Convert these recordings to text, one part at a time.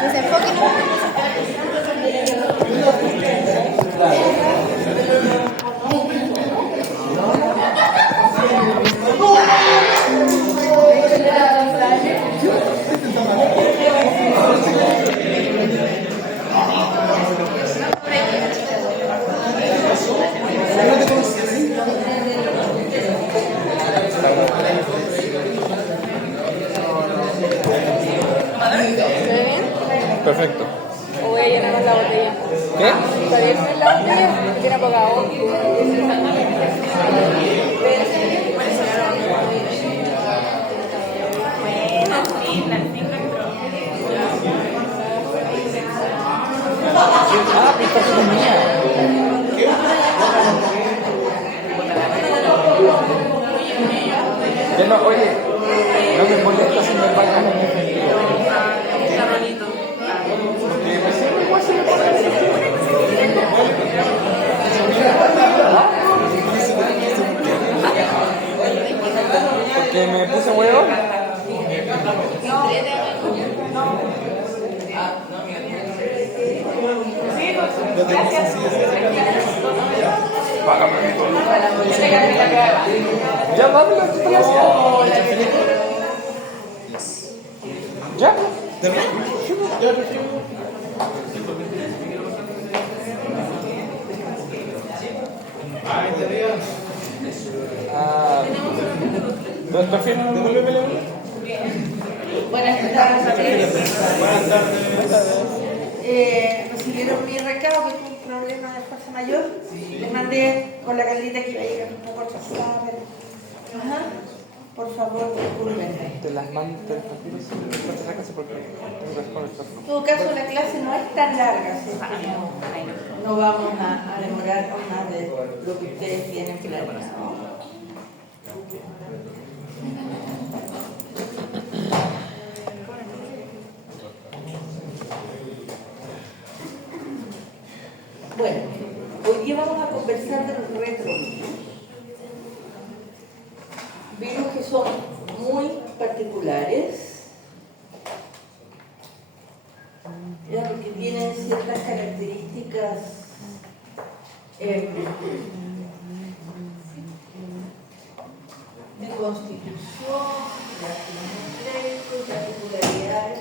Que se enfoquen Perfecto. o voy a llenar más la botella. ¿Qué? ¿Está bien con la botella? Tiene poca agua. Ah, esta es mía. Ya no, oye, no me molesta si me pagan en efectivo. Porque me sirve igual si me pagan en efectivo. Porque me puse huevo. Págame todo. Ya, dame la titulación. Ya. Ah, ¿perfil? Buenas tardes. Buenas tardes. Recibieron mi recado que tuve un problema de fuerza mayor. Les mandé con la Carlita que iba a llegar un poco atrasada. Pero... Ajá. Por favor, disculpen. Te las mando, te las papiros después de la casa porque tengo que desconectar. En todo caso, la clase no es tan larga, así que no vamos a demorar más de lo que ustedes tienen planeado. Bueno, hoy día vamos a conversar de los retrovirus. Virus que son muy particulares, ¿ya? Porque tienen ciertas características de constitución, de particularidades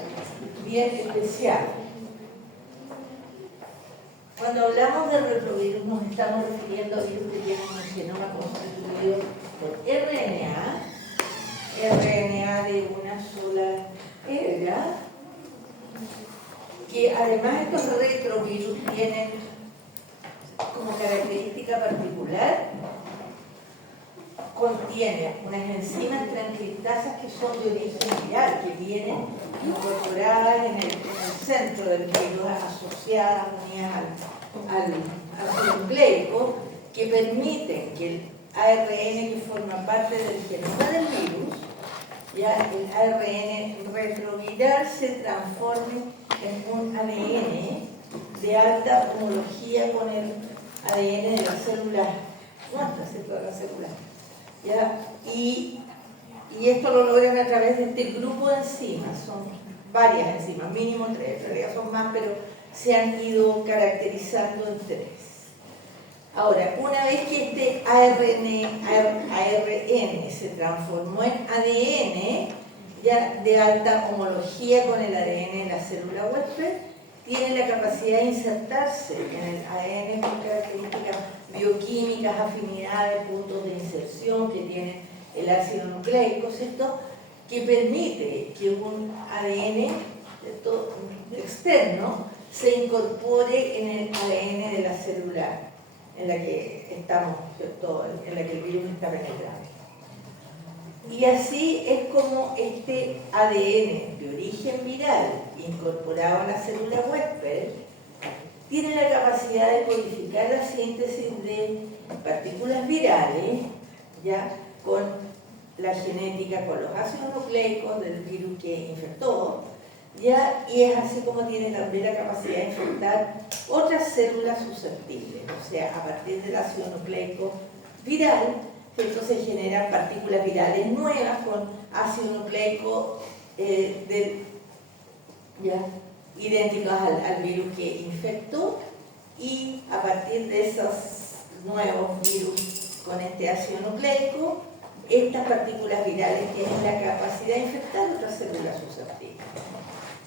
bien especiales. Cuando hablamos de retrovirus nos estamos refiriendo a virus que tienen un genoma constituido por RNA de una sola hebra, que además estos retrovirus tienen como característica particular, contienen unas enzimas transcriptasas que son de origen viral, que vienen incorporadas en el centro del virus, asociadas, unidas al ácido nucleico, que permiten que el ARN que forma parte del genoma del virus, ya el ARN retroviral, se transforme en un ADN de alta homología con el ADN de las células muertas, ¿cierto? De las células. ¿Ya? Y esto lo logran a través de este grupo de enzimas, son varias enzimas, mínimo 3, en realidad son más, pero se han ido caracterizando en 3. Ahora, una vez que este ARN se transformó en ADN, ya de alta homología con el ADN de la célula huésped, tiene la capacidad de insertarse en el ADN con características bioquímicas, afinidades, puntos de inserción que tiene el ácido nucleico, ¿cierto? Que permite que un ADN externo se incorpore en el ADN de la célula en la que estamos, ¿cierto? En la que el virus está penetrando. Y así es como este ADN de origen viral incorporado a la célula huésped tiene la capacidad de codificar la síntesis de partículas virales, ya con la genética, con los ácidos nucleicos del virus que infectó, ya, y es así como tiene también la capacidad de infectar otras células susceptibles, o sea, a partir del ácido nucleico viral, entonces generan partículas virales nuevas con ácido nucleico idénticos al virus que infectó, y a partir de esos nuevos virus con este ácido nucleico, estas partículas virales tienen la capacidad de infectar otras células susceptibles.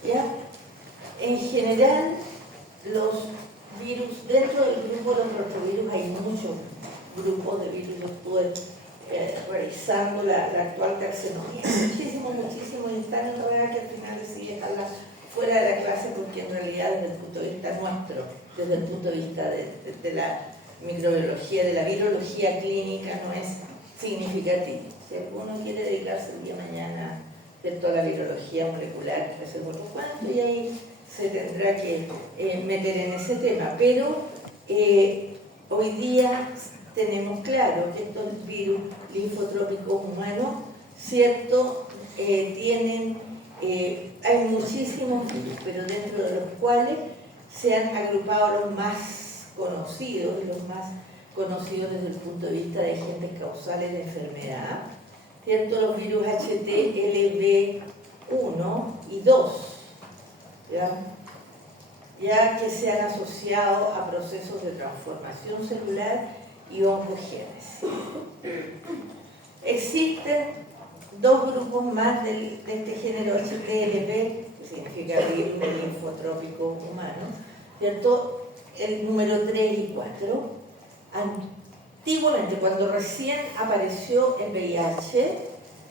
¿Ya? En general, los virus, dentro del grupo de los retrovirus hay muchos grupos de virus. Yo estuve revisando la actual taxonomía, muchísimo, y están en realidad que al final decidí dejarla fuera de la clase, porque en realidad desde el punto de vista nuestro, desde el punto de vista de la microbiología, de la virología clínica, no es significativo. Si alguno quiere dedicarse el día de mañana de toda la virología molecular, que es por cuánto, y ahí se tendrá que meter en ese tema. Pero hoy día tenemos claro que estos virus linfotrópicos humanos, ¿cierto? Hay muchísimos virus, pero dentro de los cuales se han agrupado los más conocidos desde el punto de vista de agentes causales de enfermedad, ¿cierto? Los virus HTLV1 y 2, ya que se han asociado a procesos de transformación celular y oncogénesis. Existen dos grupos más de este género HTLV, que significa virus linfotrópico humano, ¿cierto? El número 3 y 4. Antiguamente, cuando recién apareció el VIH,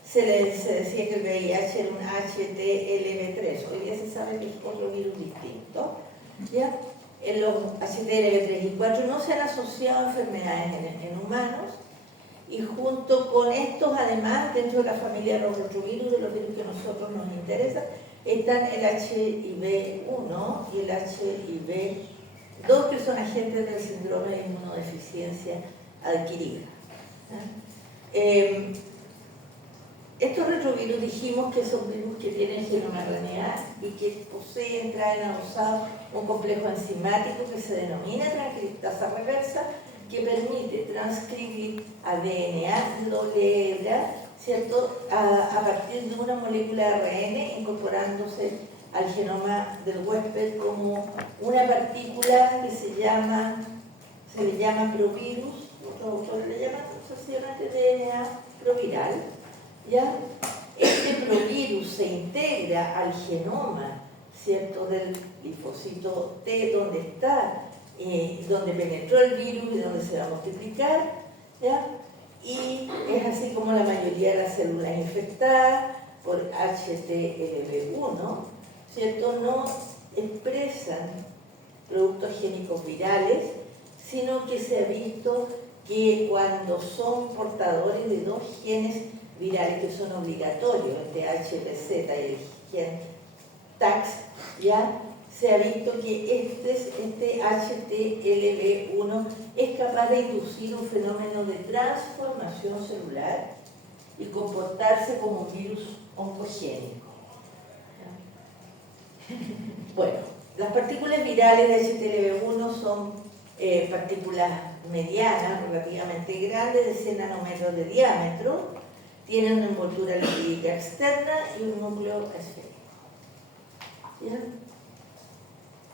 se decía que el VIH era un HTLV3. Hoy día se sabe que es otro virus distinto. ¿Ya? En los HTLV3 y 4 no se han asociado a enfermedades en humanos, y junto con estos, además, dentro de la familia de los retrovirus, de los virus que a nosotros nos interesan, están el HIV-1 y el HIV-2, que son agentes del síndrome de inmunodeficiencia adquirida. Estos retrovirus dijimos que son virus que tienen genoma RNA y que poseen, traen adosado un complejo enzimático que se denomina transcriptasa reversa, que permite transcribir ADN de doble hebra, ¿cierto?, a partir de una molécula de ARN, incorporándose al genoma del huésped como una partícula que se le llama provirus, otros autores le llaman sencillamente DNA proviral. ¿Ya? Este provirus se integra al genoma, ¿cierto?, del linfocito T, donde está, donde penetró el virus y donde se va a multiplicar, ¿ya? Y es así como la mayoría de las células infectadas por HTLV1, ¿cierto?, no expresan productos génicos virales, sino que se ha visto que cuando son portadores de dos genes virales que son obligatorios, el HPZ y el gen TAX, ya se ha visto que este HTLV1 es capaz de inducir un fenómeno de transformación celular y comportarse como un virus oncogénico. Bueno, las partículas virales de HTLV1 son partículas medianas, relativamente grandes, de 100 nanómetros de diámetro, tienen una envoltura lipídica externa y un núcleo esférico. ¿Ya?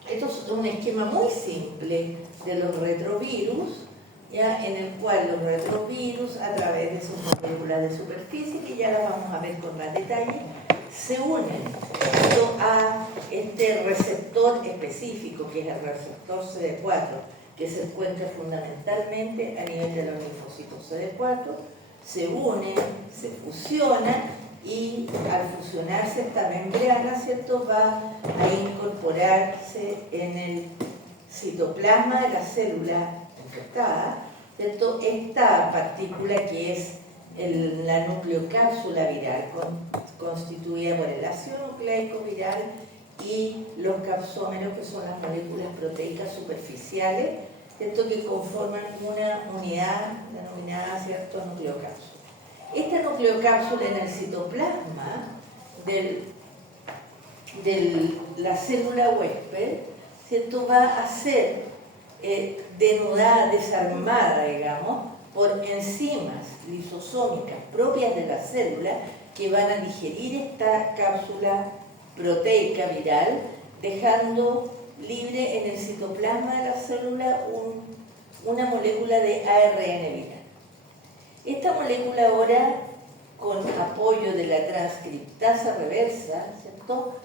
Esto es un esquema muy simple de los retrovirus, ¿ya?, en el cual los retrovirus, a través de sus moléculas de superficie, que ya las vamos a ver con más detalle, se unen a este receptor específico, que es el receptor CD4, que se encuentra fundamentalmente a nivel de los linfocitos CD4, se unen, se fusionan, y al fusionarse esta membrana, ¿cierto?, va a incorporarse en el citoplasma de la célula infectada, ¿cierto?, esta partícula que es la nucleocápsula viral, constituida por el ácido nucleico viral y los capsómeros, que son las moléculas proteicas superficiales, ¿cierto?, que conforman una unidad denominada, ¿cierto?, nucleocápsula. Esta nucleocápsula en el citoplasma de la célula huésped, ¿cierto?, va a ser denudada, desarmada, digamos, por enzimas lisosómicas propias de la célula, que van a digerir esta cápsula proteica viral dejando libre en el citoplasma de la célula una molécula de ARN viral. Esta molécula ahora, con apoyo de la transcriptasa reversa, ¿cierto?,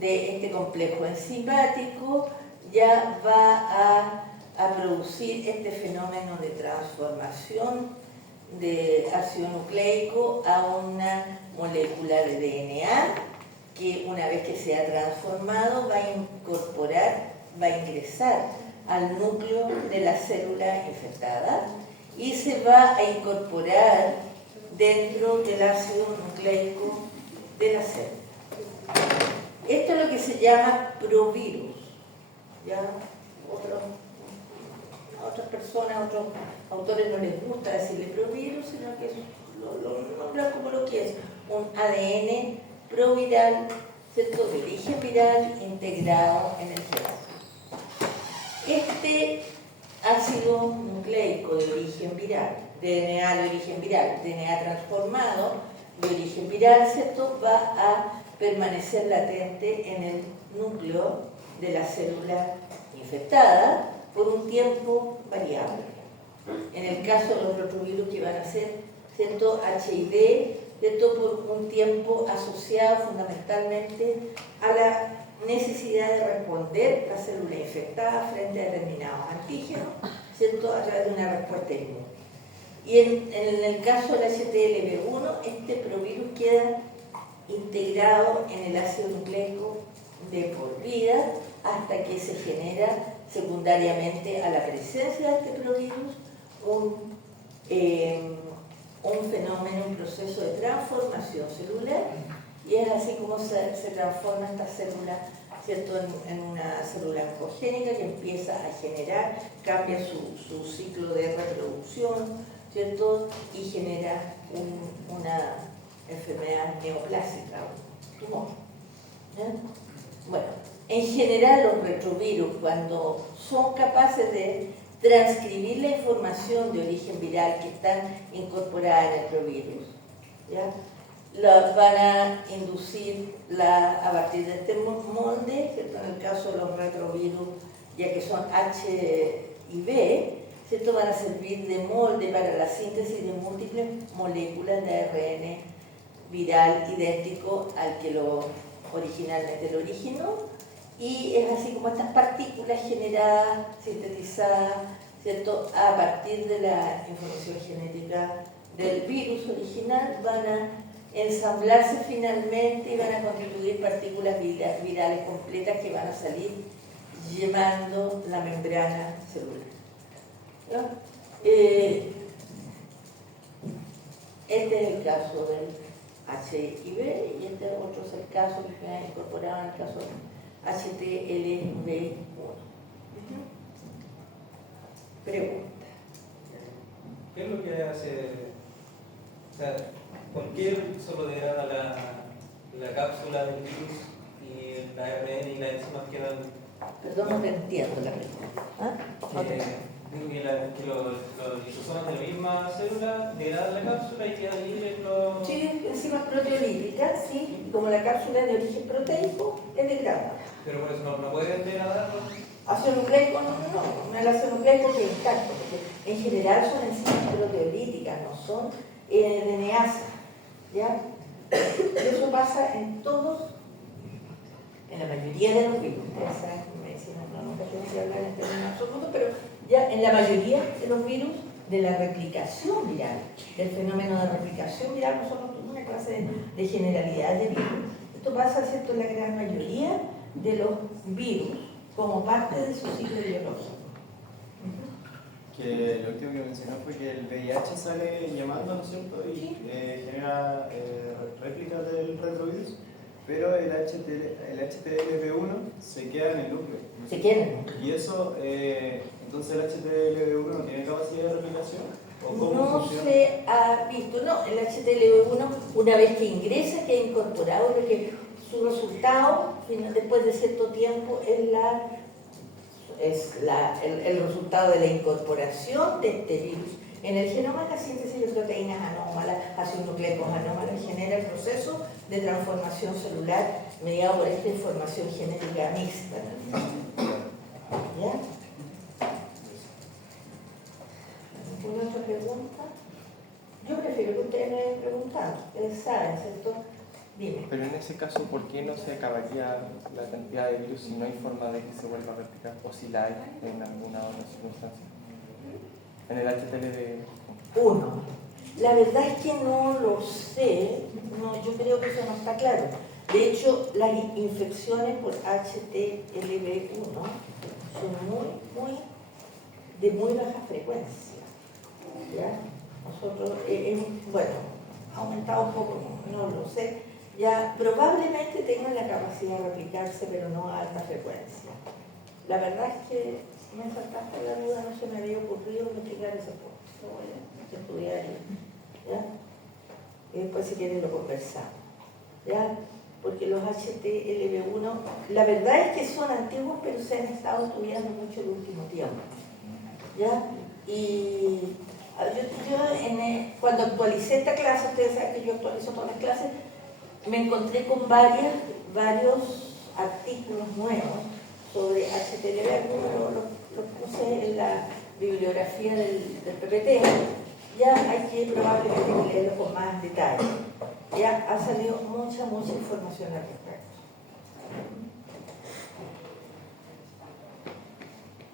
de este complejo enzimático, ya va a producir este fenómeno de transformación de ácido nucleico a una molécula de DNA que, una vez que se ha transformado, va a ingresar al núcleo de la célula infectada y se va a incorporar dentro del ácido nucleico de la célula. Esto es lo que se llama provirus. ¿Ya? A otras personas, a otros autores no les gusta decirle provirus, sino que lo nombran como lo que es un ADN proviral, ¿cierto?, de origen viral integrado en el genoma. Este ácido nucleico de origen viral, DNA de origen viral, DNA transformado de origen viral, ¿cierto?, va a permanecer latente en el núcleo de la célula infectada por un tiempo variable. En el caso de los retrovirus, que van a ser, ¿cierto?, HIV, ¿cierto?, por un tiempo asociado fundamentalmente a la necesidad de responder la célula infectada frente a determinados antígenos, ¿cierto?, a través de una respuesta inmune. Y en el caso del HTLV1, este provirus queda integrado en el ácido nucleico de por vida hasta que se genera secundariamente a la presencia de este provirus un fenómeno, un proceso de transformación celular, y es así como se transforma esta célula, ¿cierto?, en una célula oncogénica que empieza a generar, cambia su ciclo de reproducción, ¿cierto?, y genera una enfermedad neoplásica, un tumor. Bueno, en general los retrovirus, cuando son capaces de transcribir la información de origen viral que está incorporada en el provirus, ¿ya?, van a inducir a partir de este molde, ¿cierto?, en el caso de los retrovirus, ya que son HIV, ¿cierto?, van a servir de molde para la síntesis de múltiples moléculas de ARN viral idéntico al que originalmente lo originó, y es así como estas partículas generadas, sintetizadas, ¿cierto?, a partir de la información genética del virus original, van a ensamblarse finalmente y van a constituir partículas virales completas que van a salir llenando la membrana celular. ¿No? Este es el caso del HIV y este otro es el caso que se ha incorporado en el caso HTLV1. Pregunta. ¿Qué es lo que hace? O sea, ¿por qué solo degrada la cápsula del virus y la ARN y las enzimas quedan? Perdón, no te entiendo la pregunta. ¿Ah? Digo que los lisosomas de la misma célula degradan la cápsula y quedan libres los... Sí, enzimas proteolíticas, sí, como la cápsula es de origen proteico, es degradada. Pero por eso no pueden degradarlo. Ácido nucleico no, el ácido nucleico que es intacto, porque en general son enzimas proteolíticas, no son DNAsa, ¿ya? Eso pasa en la mayoría de los virus. Ustedes saben, medicina nunca tiene que hablar en términos absolutos, pero ya en la mayoría de los virus de la replicación viral, del fenómeno de replicación viral, nosotros tenemos una clase de generalidad de virus. Esto pasa, ¿cierto?, en la gran mayoría de los virus como parte de su ciclo biológico. Que lo último que mencionó fue que el VIH sale llamando, ¿no es cierto?, y genera réplicas del retrovirus, pero el HTLV1 se queda en el núcleo. Se queda en el núcleo. Y eso, entonces el HTLV1 no tiene capacidad de replicación. ¿O cómo No funciona? se ha visto, no, el HTLV1 una vez que ingresa, que ha incorporado, porque su resultado, después de cierto tiempo, es el resultado de la incorporación de este virus en el genoma, la síntesis de proteínas anómalas, ácidos nucleicos anómalos, genera el proceso de transformación celular mediado por esta información genética mixta. ¿Ya? ¿Alguna otra pregunta? Yo prefiero que ustedes me hayan preguntado. Ustedes saben, ¿cierto? Dime. Pero en ese caso, ¿por qué no se acabaría la cantidad de virus si no hay forma de que se vuelva a replicar? O si la hay en alguna otra circunstancia. En el HTLV. Uno. La verdad es que no lo sé. No, yo creo que eso no está claro. De hecho, las infecciones por HTLV1 son de muy baja frecuencia. ¿Ya? Nosotros, bueno, ha aumentado un poco, no lo sé. Ya probablemente tengan la capacidad de replicarse, pero no a alta frecuencia. La verdad es que me saltaste la duda, no se me había ocurrido investigar ese punto. Lo voy a estudiar, ¿ya? Y después si quieren lo conversamos, ¿ya? Porque los HTLV1, la verdad es que son antiguos, pero se han estado estudiando mucho el último tiempo, ¿ya? Y cuando actualicé esta clase, ustedes saben que yo actualizo todas las clases, me encontré con varios artículos nuevos sobre HTLV1, los puse en la bibliografía del PPT. Ya hay que probablemente leerlo con más detalle. Ya ha salido mucha información al respecto.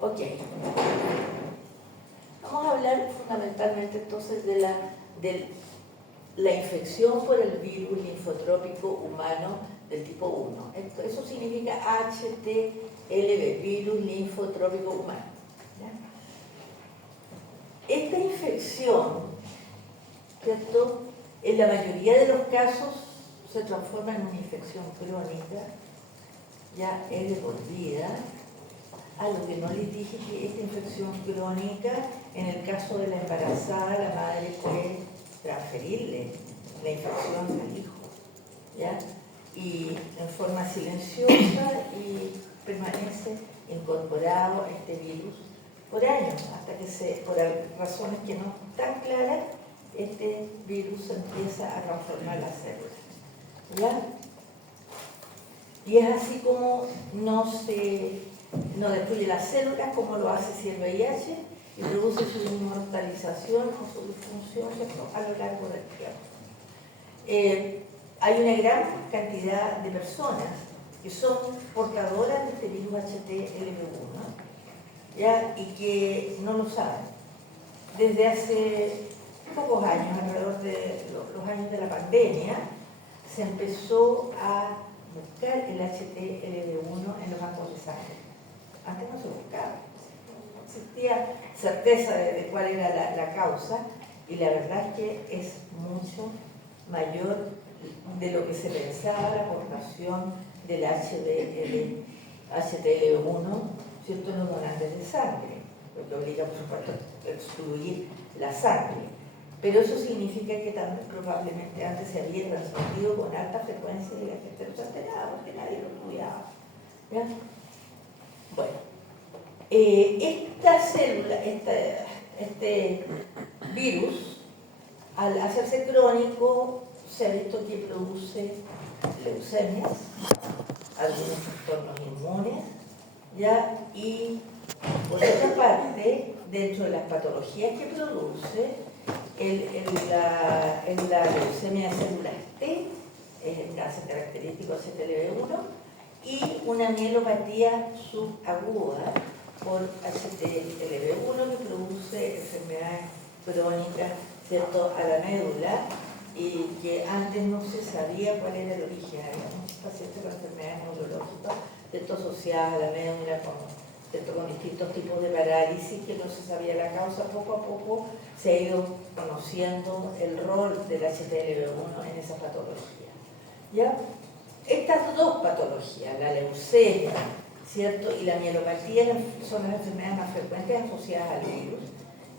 Ok. Vamos a hablar fundamentalmente entonces de la infección por el virus linfotrópico humano del tipo 1. Eso significa HTLV, virus linfotrópico humano. ¿Ya? Esta infección, ¿cierto?, en la mayoría de los casos se transforma en una infección crónica, ya es de por vida. A lo que no les dije que esta infección crónica, en el caso de la embarazada, la madre puede transferirle la infección al hijo, ¿ya? Y en forma silenciosa y permanece incorporado este virus por años, hasta que por razones que no están claras, este virus empieza a transformar las células, ¿ya? Y es así como no destruye las células como lo hace si el VIH y produce su inmortalización o su disfunción a lo largo del tiempo. Hay una gran cantidad de personas que son portadoras de este virus HTLV1, ¿ya? Y que no lo saben. Desde hace pocos años, alrededor de los años de la pandemia, se empezó a buscar el HTLV1 en los bancos de sangre. Antes no se buscaba, no existía certeza de cuál era la causa, y la verdad es que es mucho mayor de lo que se pensaba la aportación del HTLV1, ¿cierto?, en los donantes de sangre, lo que obliga, por supuesto, a excluir la sangre. Pero eso significa que también probablemente antes se había transmitido con alta frecuencia y la gente no se enteraba porque nadie lo estudiaba, ¿ya? Bueno, esta célula, este virus, al hacerse crónico, se ha visto que produce leucemias, algunos trastornos inmunes, ¿ya? Y por otra parte, dentro de las patologías que produce, la leucemia de células T, es el cáncer característico HTLV1, y una mielopatía subaguda por HTLV1 que produce enfermedades crónicas, ¿cierto?, a la médula, y que antes no se sabía cuál era el origen. Había muchos pacientes con enfermedades neurológicas, ¿cierto?, asociadas a la médula, con distintos tipos de parálisis que no se sabía la causa. Poco a poco se ha ido conociendo el rol del HTLV1 en esa patología, ¿ya? Estas dos patologías, la leucemia, ¿cierto?, y la mielopatía, son las enfermedades más frecuentes asociadas al virus,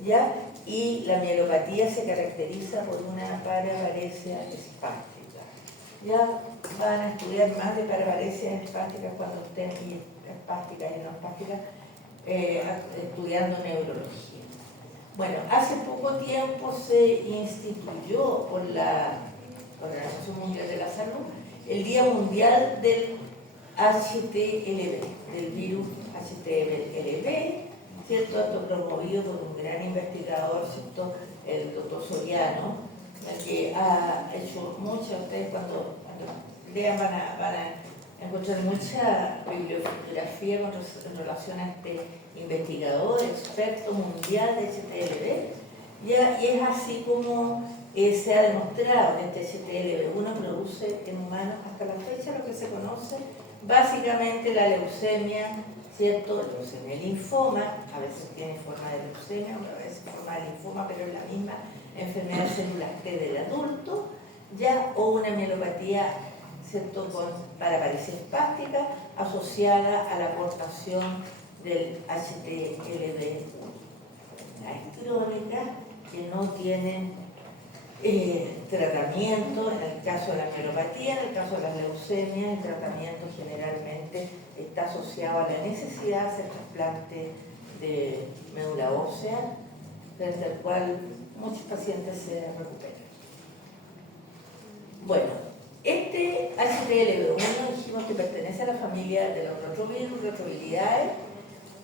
¿ya? Y la mielopatía se caracteriza por una paravaresia espástica. Ya van a estudiar más de paravaresias espásticas cuando estén aquí, espásticas y no espásticas, estudiando neurología. Bueno, hace poco tiempo se instituyó por la Organización Mundial de la Salud el Día Mundial del HTLV, del virus HTLV, ¿cierto? Esto promovido por un gran investigador, ¿cierto? El doctor Soriano, que ha hecho mucho. Ustedes cuando lean van a encontrar mucha bibliografía en relación a este investigador, experto mundial de HTLV, y es así como se ha demostrado que este HTLV1 produce en humanos hasta la fecha lo que se conoce básicamente la leucemia, ¿cierto? Leucemia, el linfoma, a veces tiene forma de leucemia, a veces forma de linfoma, pero es la misma enfermedad celular T del adulto, ya, o una mielopatía, ¿cierto? Con paraplegia espástica asociada a la aportación del HTLV1. Las crónicas que no tienen tratamiento, en el caso de la mielopatía, en el caso de las leucemias, el tratamiento generalmente está asociado a la necesidad de hacer trasplante de médula ósea, desde el cual muchos pacientes se recuperan. Bueno, este HTLV1 dijimos que pertenece a la familia de los retrovirus,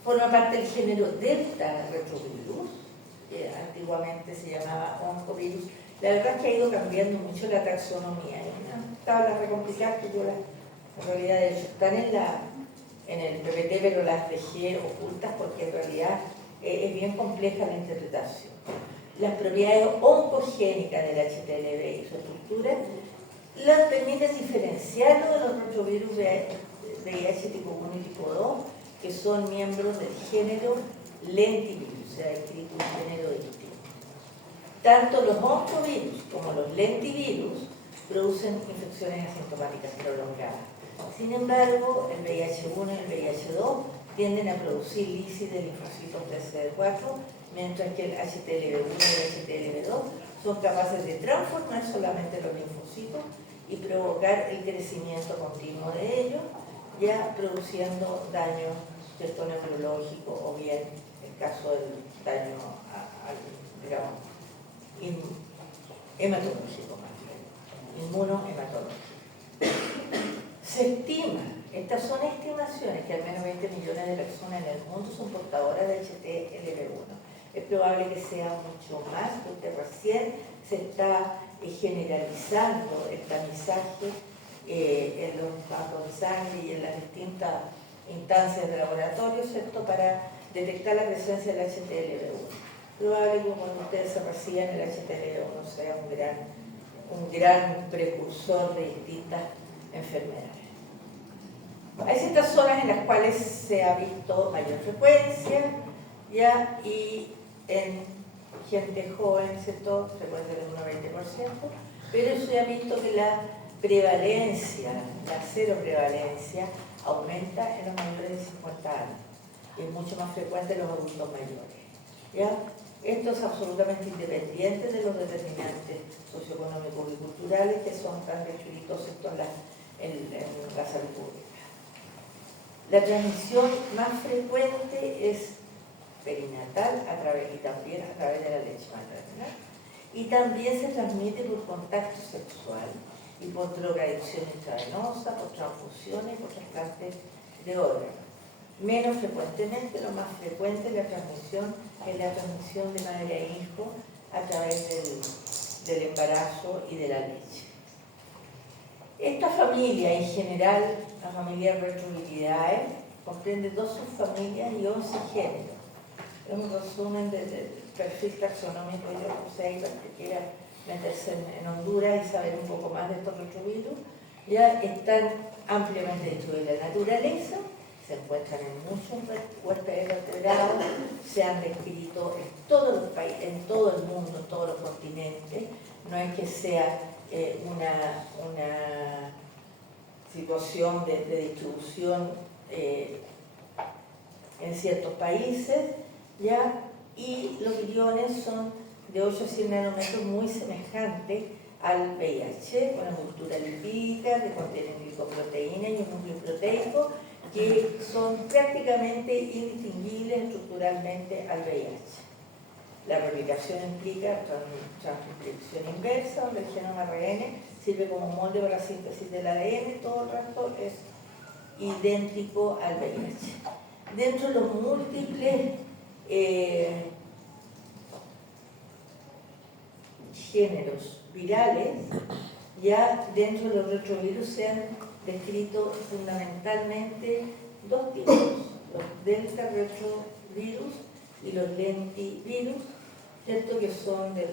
forma parte del género Delta retrovirus, que antiguamente se llamaba oncovirus. La verdad es que ha ido cambiando mucho la taxonomía. Hay unas tablas recomplicadas que yo en realidad de hecho están en el PPT, pero las dejé ocultas porque en realidad es bien compleja la interpretación. Las propiedades oncogénicas del HTLV y su estructura las permiten diferenciarlo de los retrovirus VIH tipo 1 y tipo 2, que son miembros del género lentivirus, se ha escrito un género distinto. Tanto los oncovirus como los lentivirus producen infecciones asintomáticas prolongadas. Sin embargo, el VIH-1 y el VIH-2 tienden a producir lisis de linfocitos TCD4, mientras que el HTLV1 y el HTLV2 son capaces de transformar solamente los linfocitos y provocar el crecimiento continuo de ellos, ya produciendo daño neurológico o bien el caso del daño digamos, hematológico más bien, inmunohematológico. Se estima, estas son estimaciones, que al menos 20 millones de personas en el mundo son portadoras de HTLV1. Es probable que sea mucho más, porque recién se está generalizando el tamizaje en los bancos de sangre y en las distintas instancias de laboratorio, ¿cierto?, para detectar la presencia del HTLV1. Probable que cuando ustedes se reciban el HTLV1 sea un gran precursor de distintas enfermedades. Hay ciertas zonas en las cuales se ha visto mayor frecuencia, ya, y en gente joven, ¿cierto?, frecuencia del 1 a 20%, pero se ha visto que la prevalencia, la cero prevalencia, aumenta en los mayores de 50 años y es mucho más frecuente en los adultos mayores, ¿ya? Esto es absolutamente independiente de los determinantes socioeconómicos y culturales que son tan descritos en la salud pública. La transmisión más frecuente es perinatal y también a través de la leche materna, y también se transmite por contacto sexual y por drogadicción intravenosa, por transfusiones y por trasplantes de órganos. Menos frecuentemente, lo más frecuente es la transmisión de madre a hijo a través del embarazo y de la leche. Esta familia en general, la familia Retroviridea, comprende 2 subfamilias y 11 géneros. Es un resumen del perfil taxonómico de José, para que quiera meterse en Honduras y saber un poco más de estos retrovirus. Ya están ampliamente distribuidos en la naturaleza, se encuentran en muchos huéspedes vertebrados, se han descrito en todos los países, en todo el mundo, en todos los continentes. No es que sea una situación de distribución en ciertos países, ¿ya? Y los viriones son de 8 a 100 nanómetros, muy semejantes al VIH, una estructura lipídica que contiene glicoproteína y un núcleo proteico que son prácticamente indistinguibles estructuralmente al VIH. La replicación implica transcripción inversa, donde el genoma ARN sirve como molde para la síntesis del ADN, todo el resto es idéntico al VIH. Dentro de los múltiples géneros virales, ya dentro de los retrovirus se han descrito fundamentalmente dos tipos, los delta retrovirus y los lentivirus, ¿cierto? Que son del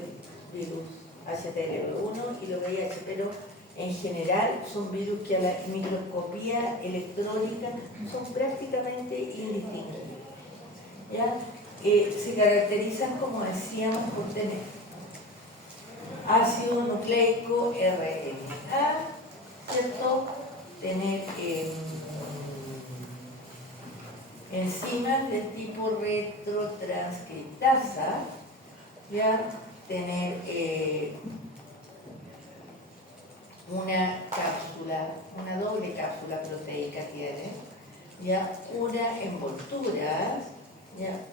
virus HTLV1 y los VIH, pero en general son virus que a la microscopía electrónica son prácticamente indistinguibles. ¿Ya? Se caracterizan, como decíamos, por tener ácido nucleico RNA, ¿cierto? Tener enzimas del tipo retrotranscriptasa, ¿ya? Tener una cápsula, una doble cápsula proteica tiene, ya una envoltura, ya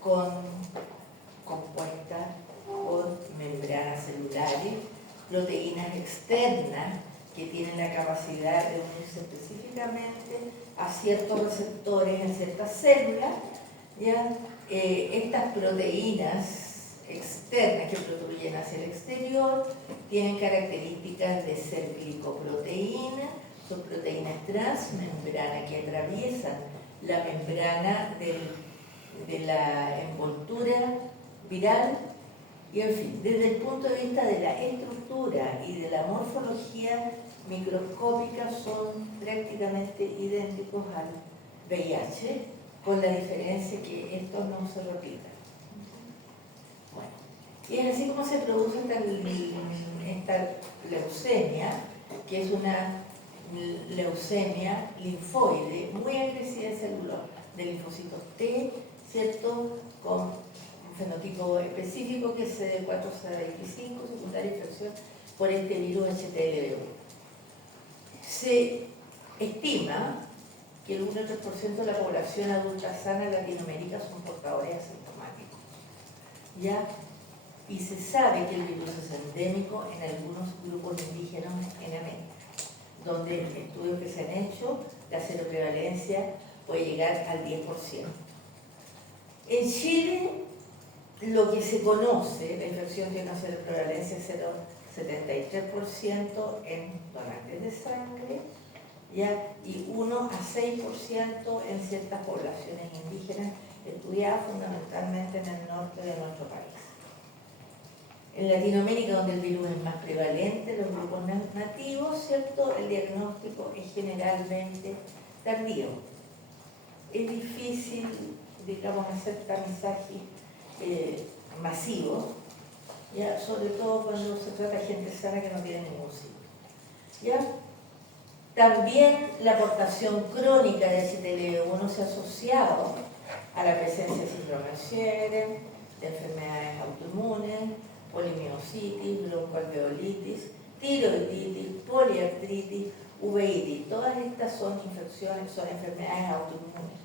compuesta por membranas celulares, proteínas externas que tienen la capacidad de unirse específicamente a ciertos receptores en ciertas células, ya estas proteínas externas que fluyen hacia el exterior tienen características de ser glicoproteína, son proteínas transmembrana que atraviesan la membrana de la envoltura viral y, en fin, desde el punto de vista de la estructura y de la morfología microscópica son prácticamente idénticos al VIH, con la diferencia que estos no se replican. Bueno, y es así como se produce esta leucemia, que es una leucemia linfoide muy agresiva de linfocitos T, ¿cierto? Con un fenotipo específico que es CD4-CD25, secundaria infección por este virus HTLV1. Se estima que el 1 o 3% de la población adulta sana en Latinoamérica son portadores asintomáticos, ¿ya? Y se sabe que el virus es endémico en algunos grupos indígenas en América, donde en estudios que se han hecho, la seroprevalencia puede llegar al 10%. En Chile, lo que se conoce, la infección tiene una seroprevalencia de 0,73% en donantes de sangre, ¿ya? Y 1 a 6% en ciertas poblaciones indígenas, estudiadas fundamentalmente en el norte de nuestro país. En Latinoamérica, donde el virus es más prevalente, los grupos nativos, ¿cierto? El diagnóstico es generalmente tardío. Es difícil, digamos, hacer tamizaje masivo, ¿ya? Sobre todo cuando se trata de gente sana que no tiene ningún síntoma, ¿ya? También la aportación crónica de HTLV1 se ha asociado a la presencia de síndrome de Sjögren, de enfermedades autoinmunes, polimiositis, broncoalveolitis, tiroiditis, poliartritis, uveitis. Todas estas son infecciones, son enfermedades autoinmunes,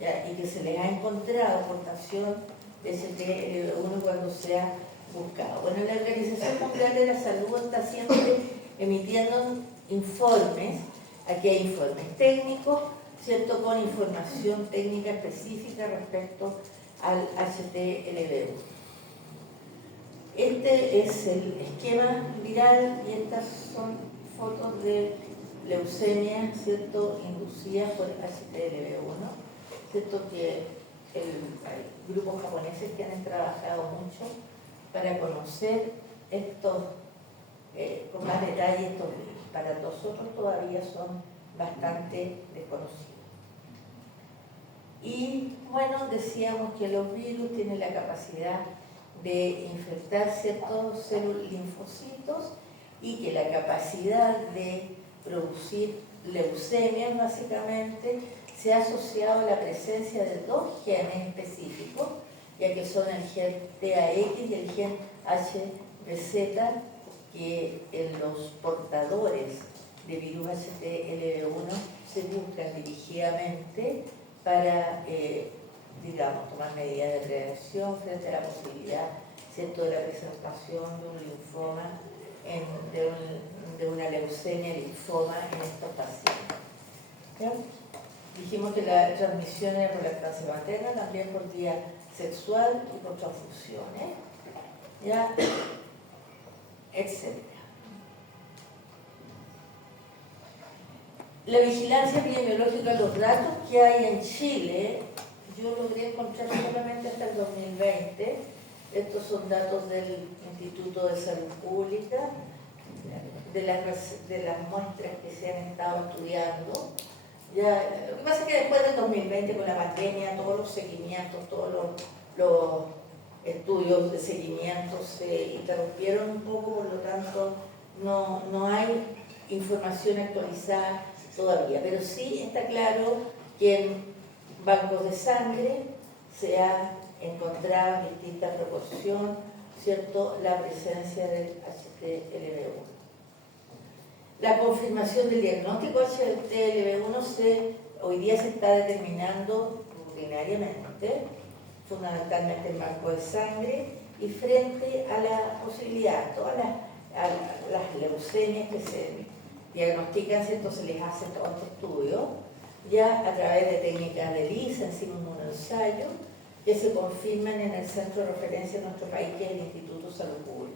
¿ya? Y que se les ha encontrado aportación de HTLV1 cuando se ha buscado. Bueno, la Organización Mundial de la Salud está siempre emitiendo informes. Aquí hay informes técnicos, ¿cierto? Con información técnica específica respecto al HTLV1. Este es el esquema viral y estas son fotos de leucemia, ¿cierto? Inducidas por HTLV1, ¿cierto? Que hay grupos japoneses que han trabajado mucho para conocer estos, con más detalle estos virus. Para nosotros todavía son bastante desconocidos. Y bueno, decíamos que los virus tienen la capacidad de infectar ciertos linfocitos y que la capacidad de producir leucemias básicamente se ha asociado a la presencia de dos genes específicos, ya que son el gen TAX y el gen HBZ, que en los portadores de virus HTLV1 se buscan dirigidamente para, digamos, tomar medidas de prevención frente a la posibilidad ¿cierto?, de la presentación de un linfoma, de una leucemia linfoma en estos pacientes. ¿Ya? Dijimos que la transmisión era por lactancia materna, también por vía sexual y por transfusiones, ¿ya? Etcétera. La vigilancia epidemiológica, los datos que hay en Chile, yo logré encontrar solamente hasta el 2020. Estos son datos del Instituto de Salud Pública, de las muestras que se han estado estudiando. Ya, lo que pasa es que después del 2020, con la pandemia, todos los seguimientos, todos los estudios de seguimiento se interrumpieron un poco, por lo tanto no hay información actualizada todavía, pero sí está claro que en bancos de sangre se ha encontrado en distinta proporción, ¿cierto?, la presencia del HTLV1. La confirmación del diagnóstico HTLV1 hoy día se está determinando rutinariamente, fundamentalmente en banco de sangre, y frente a la posibilidad, todas las leucemias que se diagnostican, ¿cierto?, se les hace todo este estudio, ya a través de técnicas de ELISA, encima de un ensayo, que se confirman en el centro de referencia de nuestro país, que es el Instituto de Salud Pública.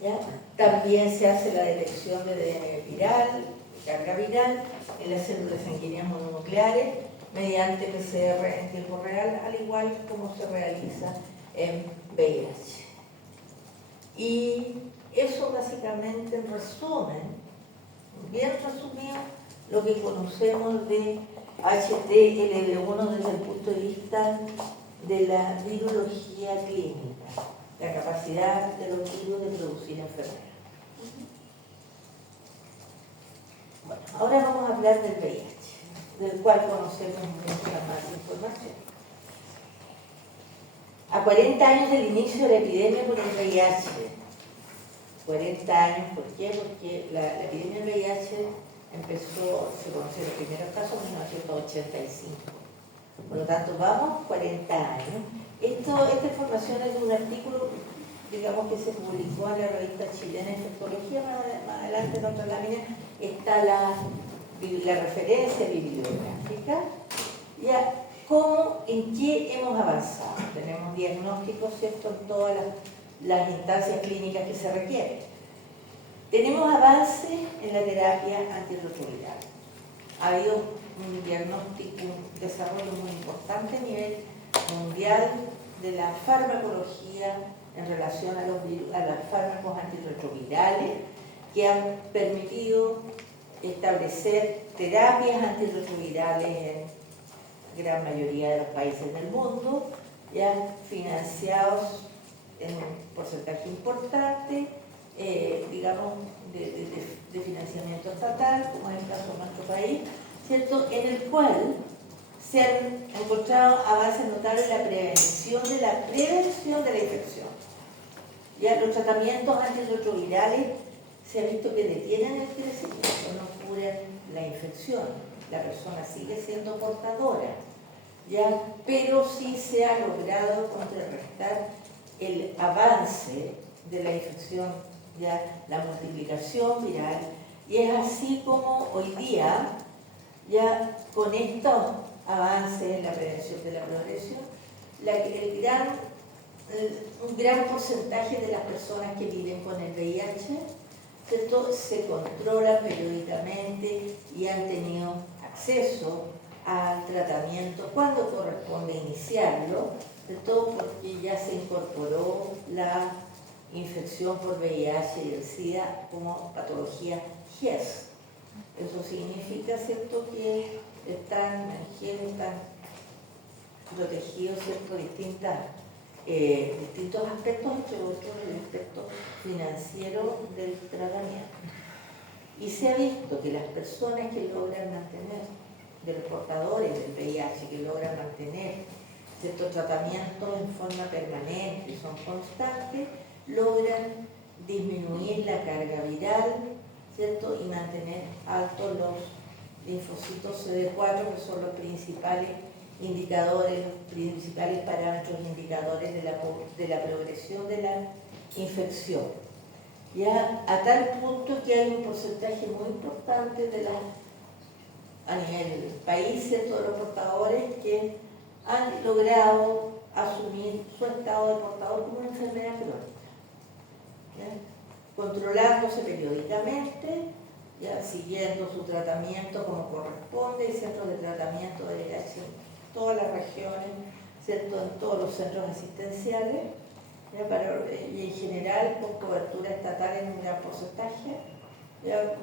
¿Ya? También se hace la detección de ADN viral, carga viral, en las células sanguíneas mononucleares, mediante PCR en tiempo real, al igual como se realiza en VIH. Y eso básicamente, en resumen, bien resumido, lo que conocemos de HTLV1 desde el punto de vista de la virología clínica, la capacidad de los virus de producir enfermedad. Bueno, ahora vamos a hablar del VIH, del cual conocemos mucha más información. A 40 años del inicio de la epidemia por el VIH, 40 años, ¿por qué? Porque la epidemia del VIH se conoció los primeros casos en 1985. Por lo tanto, vamos 40 años. Esta información es de un artículo, digamos, que se publicó en la revista chilena de infectología. Más adelante en otra lámina está la referencia bibliográfica. Ya, ¿en qué hemos avanzado? Tenemos diagnósticos, ¿cierto?, en todas las instancias clínicas que se requieren. Tenemos avances en la terapia antirretroviral. Ha habido un diagnóstico, un desarrollo muy importante a nivel mundial de la farmacología en relación a los fármacos antirretrovirales, que han permitido establecer terapias antirretrovirales en gran mayoría de los países del mundo, ya financiados en un porcentaje importante, digamos, de financiamiento estatal, como es el caso de nuestro país, ¿cierto?, en el cual se han encontrado avances notables en la prevención de la infección. Ya los tratamientos antirretrovirales se ha visto que detienen el crecimiento, no curan la infección, la persona sigue siendo portadora, ya, pero sí se ha logrado contrarrestar el avance de la infección, ya, la multiplicación viral, y es así como hoy día, ya con estos avances en la prevención de la progresión, un gran porcentaje de las personas que viven con el VIH, ¿cierto?, se controlan periódicamente y han tenido acceso al tratamiento cuando corresponde iniciarlo, ¿cierto?, porque ya se incorporó la infección por VIH y el SIDA como patología GES. Eso significa, ¿cierto?, que están protegidos, ¿cierto?, distintos aspectos, entre otros el aspecto financiero del tratamiento. Y se ha visto que las personas que logran mantener, de los portadores del VIH, que logran mantener ciertos tratamientos en forma permanente y son constantes, logran disminuir la carga viral, ¿cierto?, y mantener altos los linfocitos CD4, que son los principales indicadores, principales parámetros indicadores de la progresión de la infección. Ya a tal punto que hay un porcentaje muy importante a nivel país, de todos los portadores que han logrado asumir su estado de portador como una enfermedad crónica, ¿ya? Controlándose periódicamente, ya siguiendo su tratamiento como corresponde, y centros de tratamiento de VIH en todas las regiones, ¿cierto? En todos los centros asistenciales, ¿ya? Y en general con cobertura estatal en un gran porcentaje, ya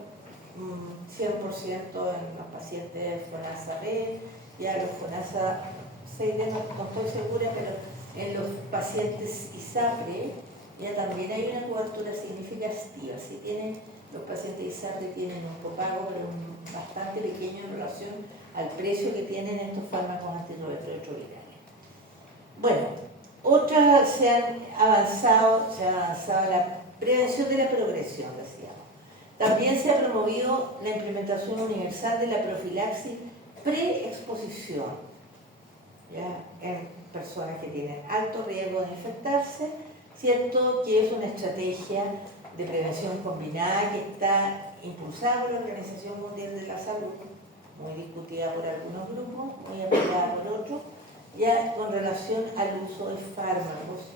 100% en los pacientes FONASA B, ya los FONASA 6D no estoy segura, pero en los pacientes ISAPRE ya también hay una cobertura significativa. Si tienen, los pacientes ISAPRE tienen un copago, pero bastante pequeño en relación al precio que tienen estos fármacos antirretrovirales. Bueno, se ha avanzado la prevención de la progresión, decíamos. También se ha promovido la implementación universal de la profilaxis pre-exposición, ¿ya? En personas que tienen alto riesgo de infectarse, ¿cierto? Que es una estrategia de prevención combinada que está impulsada por la Organización Mundial de la Salud, muy discutida por algunos grupos, muy apoyada por otros, ya con relación al uso de fármacos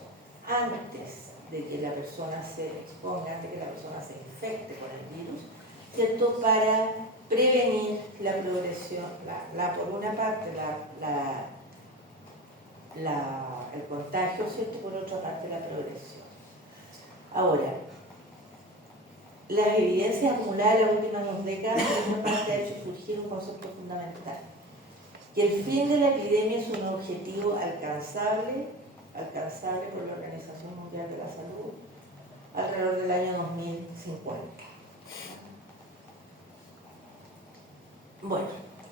antes de que la persona se exponga, antes de que la persona se infecte con el virus, ¿cierto? Para prevenir la progresión, por una parte, el contagio, ¿cierto? Por otra parte, la progresión. Ahora, las evidencias acumuladas en las últimas 2 décadas, por una parte, ha hecho surgir un concepto fundamental: que el fin de la epidemia es un objetivo alcanzable por la Organización Mundial de la Salud alrededor del año 2050. Bueno,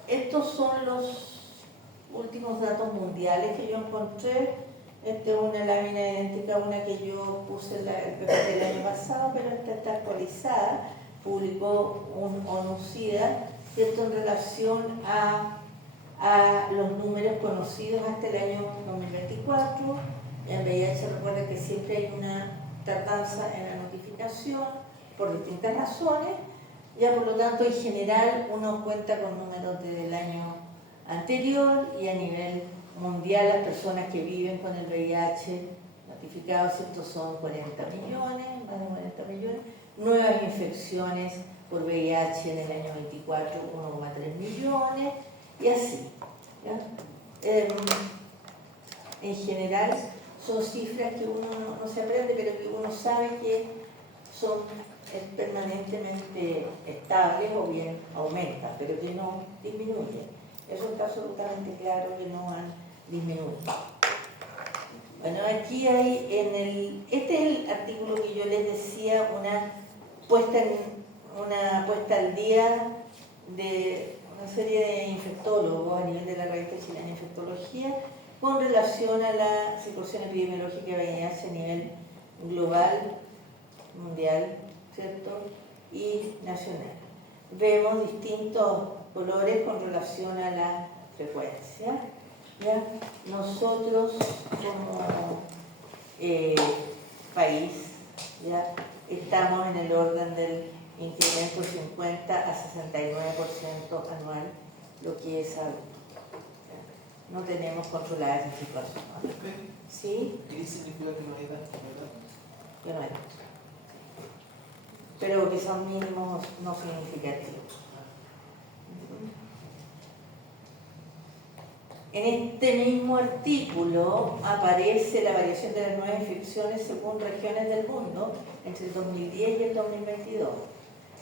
estos son los últimos datos mundiales que yo encontré. Esta es una lámina idéntica a una que yo puse el PPT del año pasado, pero esta está actualizada. Publicó un ONU-SIDA, ¿cierto? En relación a los números conocidos hasta el año 2024. En VIH recuerda que siempre hay una tardanza en la notificación por distintas razones, ya por lo tanto en general uno cuenta con números desde el año anterior, y a nivel mundial las personas que viven con el VIH notificados, ¿cierto? Son 40 millones, más de 40 millones. Nuevas infecciones por VIH en el año 24, 1,3 millones, y así, ¿ya? En general son cifras que uno no se aprende, pero que uno sabe que son permanentemente estables o bien aumentan, pero que no disminuyen. Eso está absolutamente claro, que no han disminuido. Bueno, aquí hay este es el artículo que yo les decía, una puesta al día de una serie de infectólogos a nivel de la revista chilena de infectología con relación a la situación epidemiológica de VIH a nivel global, mundial, ¿cierto? Y nacional. Vemos distintos colores con relación a la frecuencia, ¿ya? Nosotros como país, ¿ya? Estamos en el orden del incremento 50 a 69% anual, lo que es alto. No tenemos controlada esa situación. ¿Sí? ¿Qué significa que no hay datos, verdad? Que no hay datos. Pero que son mínimos no significativos. En este mismo artículo aparece la variación de las nuevas infecciones según regiones del mundo entre el 2010 y el 2022.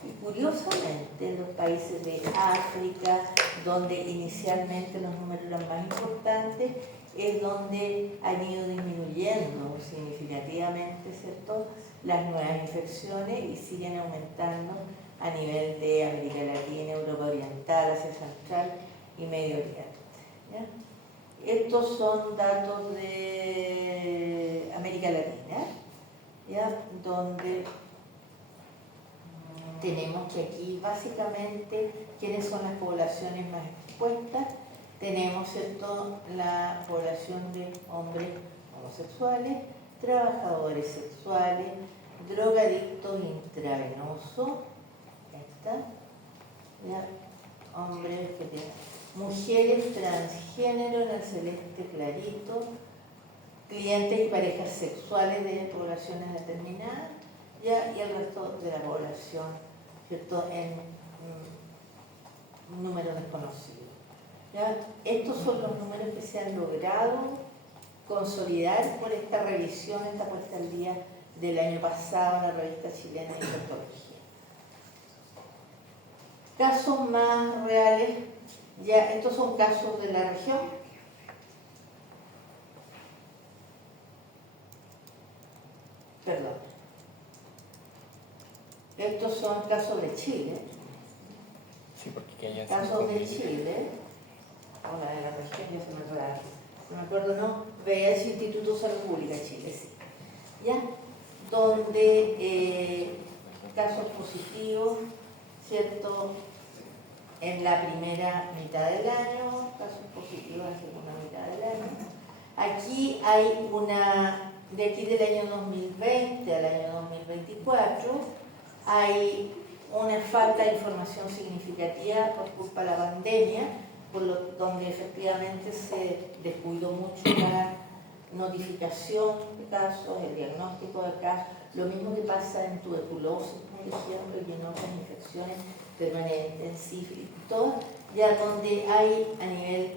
Y curiosamente, en los países de África, donde inicialmente los números eran más importantes, es donde han ido disminuyendo significativamente, ¿cierto?, las nuevas infecciones, y siguen aumentando a nivel de América Latina, Europa Oriental, Asia Central y Medio Oriente, ¿ya? Estos son datos de América Latina, ¿ya? Donde tenemos que aquí básicamente quiénes son las poblaciones más expuestas, tenemos, ¿cierto?, la población de hombres homosexuales, trabajadores sexuales, drogadictos intravenosos, esta, ya, hombres que tienen, mujeres transgénero en el celeste clarito, clientes y parejas sexuales de poblaciones determinadas, ya, y el resto de la población, ¿cierto?, en un número desconocido. ¿Ya? Estos son los números que se han logrado consolidar por esta revisión, esta puesta al día del año pasado en la revista chilena de infectología. Casos más reales, ya estos son casos de la región. Perdón. Estos son casos de Chile. Sí, porque que hayan Casos de Chile. Hola, de la región, ya se me acuerda. No me acuerdo, no. VIH Instituto de Salud Pública Chile, sí. ¿Ya? Donde casos positivos, ¿cierto? En la primera mitad del año, casos positivos en la segunda mitad del año. Aquí hay una, de aquí del año 2020 al año 2024, hay una falta de información significativa por culpa de la pandemia, donde efectivamente se descuidó mucho la notificación de casos, el diagnóstico de casos, lo mismo que pasa en tuberculosis, por ejemplo, y en otras infecciones permanentes, sífilis, todas, ya donde hay a nivel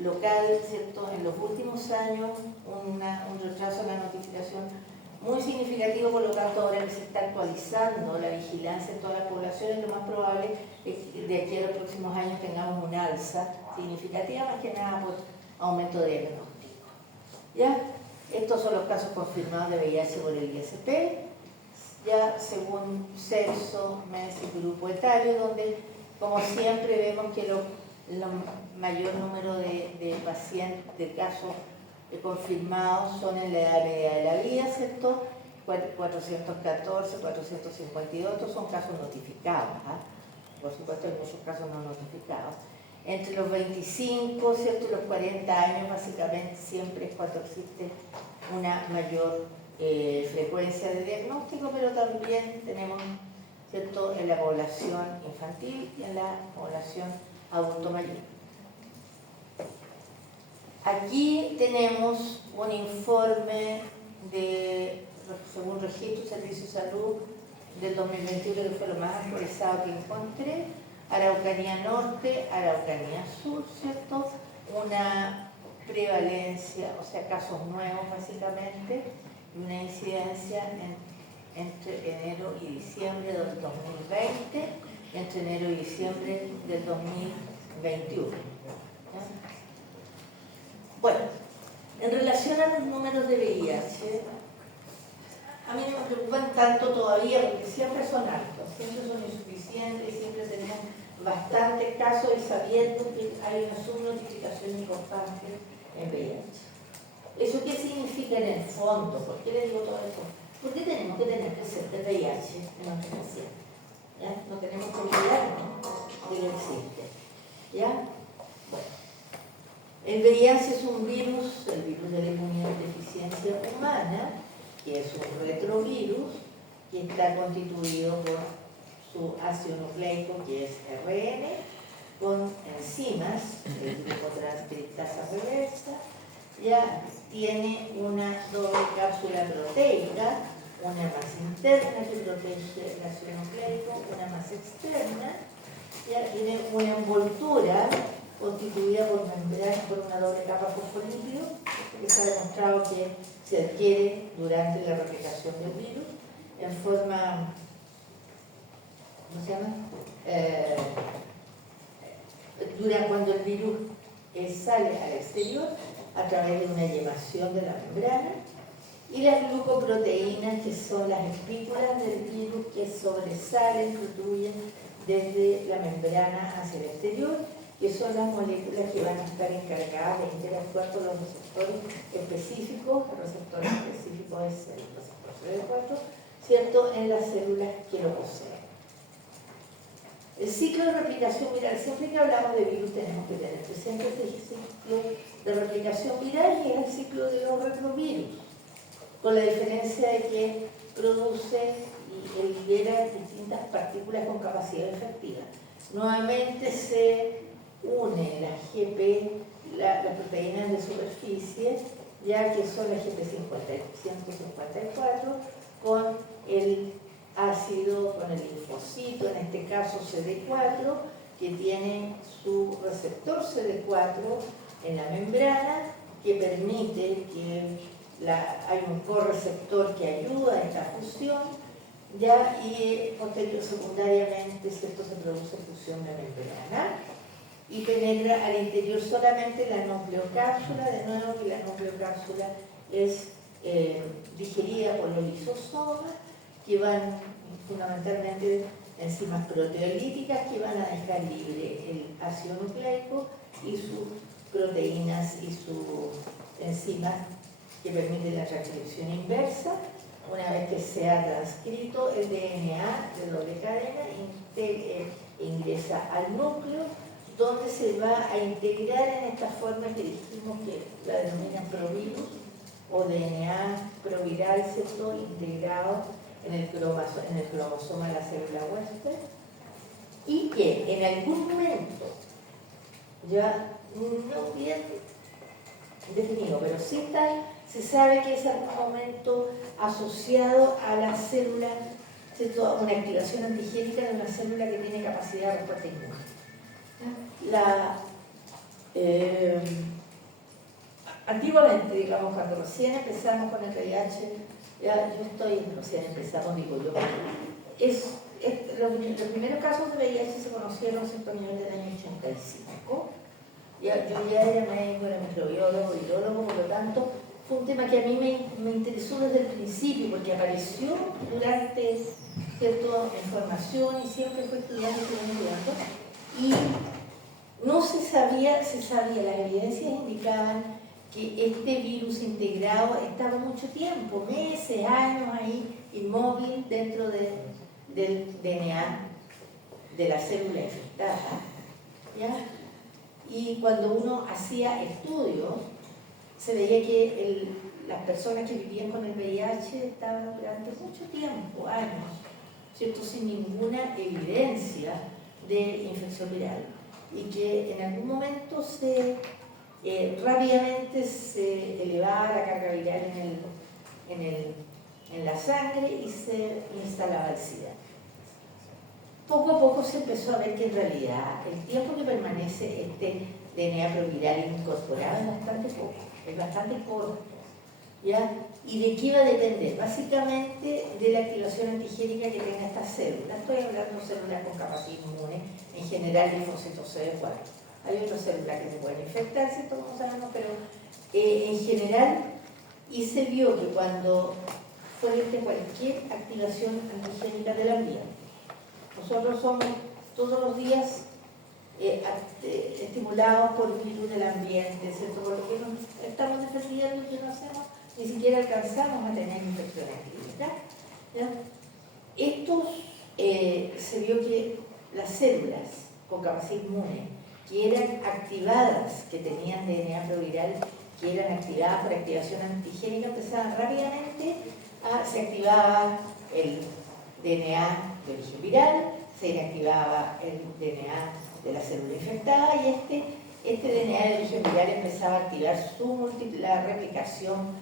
local, ¿cierto?, en los últimos años un retraso en la notificación muy significativo, por lo tanto ahora que se está actualizando la vigilancia en todas las poblaciones, lo más probable es que de aquí a los próximos años tengamos una alza significativa, más que nada por aumento de diagnóstico. ¿Ya? Estos son los casos confirmados de VIH por el ISP, ya según sexo, mes y grupo etario, donde como siempre vemos que el mayor número de pacientes, de casos confirmados son en la edad media de la vida, ¿cierto? 414, 452, estos son casos notificados, ¿ah? Por supuesto hay muchos casos no notificados. Entre los 25, ¿cierto?, y los 40 años básicamente siempre es cuando existe una mayor frecuencia de diagnóstico, pero también tenemos, ¿cierto?, en la población infantil y en la población adulto mayor. Aquí tenemos un informe según Registro Servicio de Salud del 2021, que fue lo más actualizado que encontré. Araucanía Norte, Araucanía Sur, ¿cierto? Una prevalencia, o sea, casos nuevos básicamente, una incidencia entre enero y diciembre del 2020 y entre enero y diciembre del 2021. ¿Ya? Bueno, en relación a los números de VIH, a mí no me preocupan tanto todavía porque siempre son altos, siempre son insuficientes y siempre tenemos bastantes casos y sabiendo que hay una subnotificación importante en VIH. ¿Eso qué significa en el fondo? ¿Por qué le digo todo esto? ¿Por qué tenemos que tener presente el VIH en nuestros pacientes? ¿Ya? No tenemos que olvidarnos de que existe. ¿Ya? Bueno. El VIH es un virus, el virus de la inmunodeficiencia humana, que es un retrovirus, que está constituido por su ácido nucleico, que es RN, con enzimas, el grupo transcriptasa reversa, ya tiene una doble cápsula proteica, una más interna que protege el ácido nucleico, una más externa, ya tiene una envoltura constituida por membranas, por una doble capa fosfolípido, que se ha demostrado que se adquiere durante la replicación del virus en forma, ¿cómo se llama? Cuando el virus sale al exterior a través de una eyemación de la membrana, y las glucoproteínas, que son las espículas del virus que sobresalen, fluyen desde la membrana hacia el exterior, que son las moléculas que van a estar encargadas de interactuar con los receptores específicos. El receptor específico es el receptor CD4, ¿cierto?, en las células que lo poseen. El ciclo de replicación viral, siempre que hablamos de virus tenemos que tener presente este ciclo de replicación viral y el ciclo de los retrovirus, con la diferencia de que produce y libera distintas partículas con capacidad efectiva. Nuevamente se une la GP, las proteínas de superficie, ya que son las GP154 con el ácido, con el linfocito, en este caso CD4, que tiene su receptor CD4 en la membrana, que permite que hay un correceptor que ayuda a esta fusión, ya, y secundariamente, ¿cierto?, se produce fusión de membrana y penetra al interior solamente la nucleocápsula, de nuevo que la nucleocápsula es digerida por los lisosomas, que van fundamentalmente enzimas proteolíticas que van a dejar libre el ácido nucleico y sus proteínas y sus enzimas que permiten la transcripción inversa. Una vez que se ha transcrito el DNA de doble cadena, ingresa al núcleo, donde se va a integrar en esta forma que dijimos que la denominan provirus o DNA proviral, ¿cierto?, integrado en el cromosoma de la célula huésped, y que en algún momento, ya no bien definido, pero sí se sabe que es algún momento asociado a la célula, ¿cierto?, a una activación antigénica de una célula que tiene capacidad de respuesta inmune. Antiguamente, digamos, cuando recién empezamos con el VIH, recién empezamos, digo yo, los primeros casos de VIH se conocieron, ¿cierto?, a nivel del año 85. Yo ya era médico, era microbiólogo, virólogo, por lo tanto, fue un tema que a mí me interesó desde el principio, porque apareció durante, ¿cierto?, información y siempre fue estudiando, y no se sabía, las evidencias indicaban que este virus integrado estaba mucho tiempo, meses, años ahí, inmóvil dentro del DNA de la célula infectada, ¿ya? Y cuando uno hacía estudios, se veía que las personas que vivían con el VIH estaban durante mucho tiempo, años, ¿cierto?, sin ninguna evidencia de infección viral, y que en algún momento rápidamente se elevaba la carga viral en la sangre y se instalaba el SIDA. Poco a poco se empezó a ver que en realidad el tiempo que permanece este DNA proviral incorporado es bastante poco, es bastante corto, ¿ya? ¿Y de qué va a depender? Básicamente de la activación antigénica que tenga esta célula. Estoy hablando de células con capacidad inmune, en general linfocitos CD4. Hay otras células que se pueden infectar, ¿cierto?, como sabemos, pero en general, y se vio que cuando fue cualquier activación antigénica del ambiente, nosotros somos todos los días estimulados por virus del ambiente, ¿cierto?, por lo que nos estamos defendiendo, que no hacemos, ni siquiera alcanzamos a tener infecciones clínicas, ¿ya? Se vio que las células con capacidad inmune que eran activadas, que tenían DNA proviral, que eran activadas por activación antigénica, empezaban rápidamente se activaba el DNA de origen viral, se inactivaba el DNA de la célula infectada y este DNA de origen viral empezaba a activar la replicación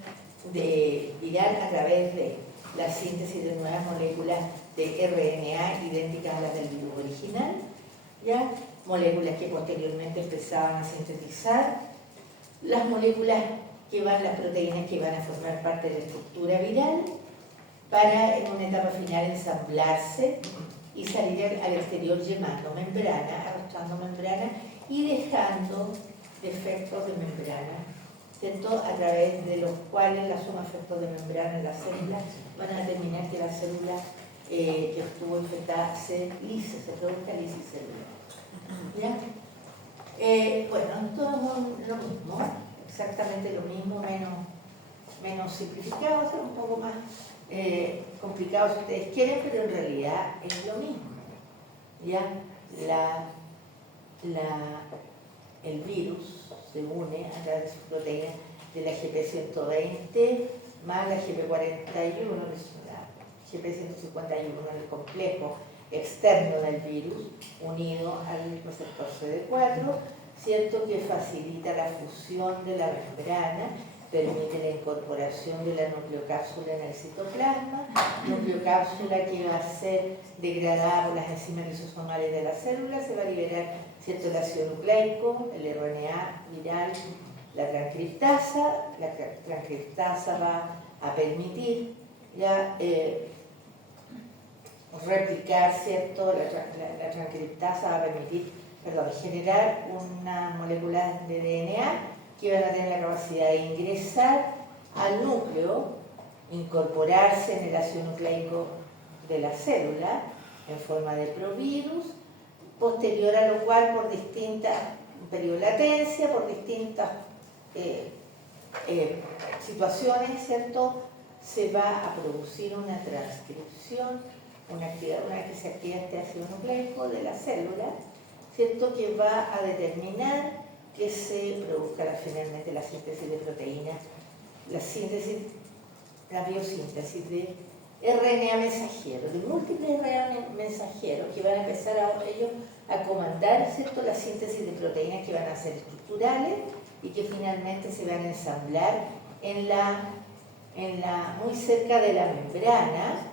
viral a través de la síntesis de nuevas moléculas de RNA idénticas a las del virus original, ¿ya? Moléculas que posteriormente empezaban a sintetizar las moléculas las proteínas que van a formar parte de la estructura viral para en una etapa final ensamblarse y salir al exterior llenando membrana, arrastrando membrana y dejando defectos de membrana, ¿cierto?, a través de los cuales la suma de efectos de membrana en la célula van a determinar que la célula que estuvo infectada se produzca lisis celular. ¿Ya? Bueno, esto es lo mismo, exactamente lo mismo, menos simplificado, es un poco más complicado si ustedes quieren, pero en realidad es lo mismo. ¿Ya? el virus se une a la proteína de la GP120 más la GP41, que es la GP151, el complejo externo del virus, unido al receptor CD4, ¿cierto? Que facilita la fusión de la membrana, permite la incorporación de la nucleocápsula en el citoplasma, nucleocápsula que va a ser degradada por las enzimas lisosomales de la célula, se va a liberar, ¿cierto?, el ácido nucleico, el RNA viral, la transcriptasa va a permitir ya replicar, ¿cierto? La transcriptasa va a permitir, generar una molécula de DNA que van a tener la capacidad de ingresar al núcleo, incorporarse en el ácido nucleico de la célula en forma de provirus, posterior a lo cual por distintas periodo de latencia, por distintas situaciones, ¿cierto?, se va a producir una transcripción, una vez que se activa este ácido nucleico de la célula, ¿cierto?, que va a determinar que se produzca finalmente la síntesis de proteínas, la biosíntesis de RNA mensajeros, de múltiples RNA mensajeros que van a empezar ellos a comandar, ¿cierto?, la síntesis de proteínas que van a ser estructurales y que finalmente se van a ensamblar muy cerca de la membrana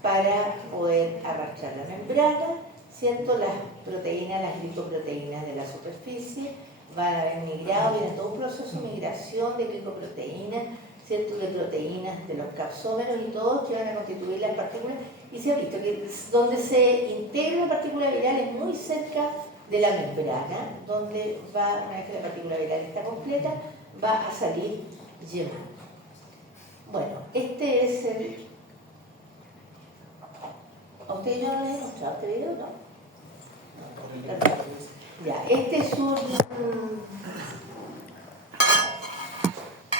para poder arrastrar la membrana, ¿cierto? Las proteínas, las glicoproteínas de la superficie van a haber migrado, viene todo un proceso de migración de glicoproteínas, ¿cierto?, de proteínas de los capsómeros y todos que van a constituir las partículas, y se ha visto que donde se integra la partícula viral es muy cerca de la membrana, donde una vez que la partícula viral está completa, va a salir llamando. Bueno, este es el... ¿A usted yo no les he mostrado este video? No. Ya, este es un...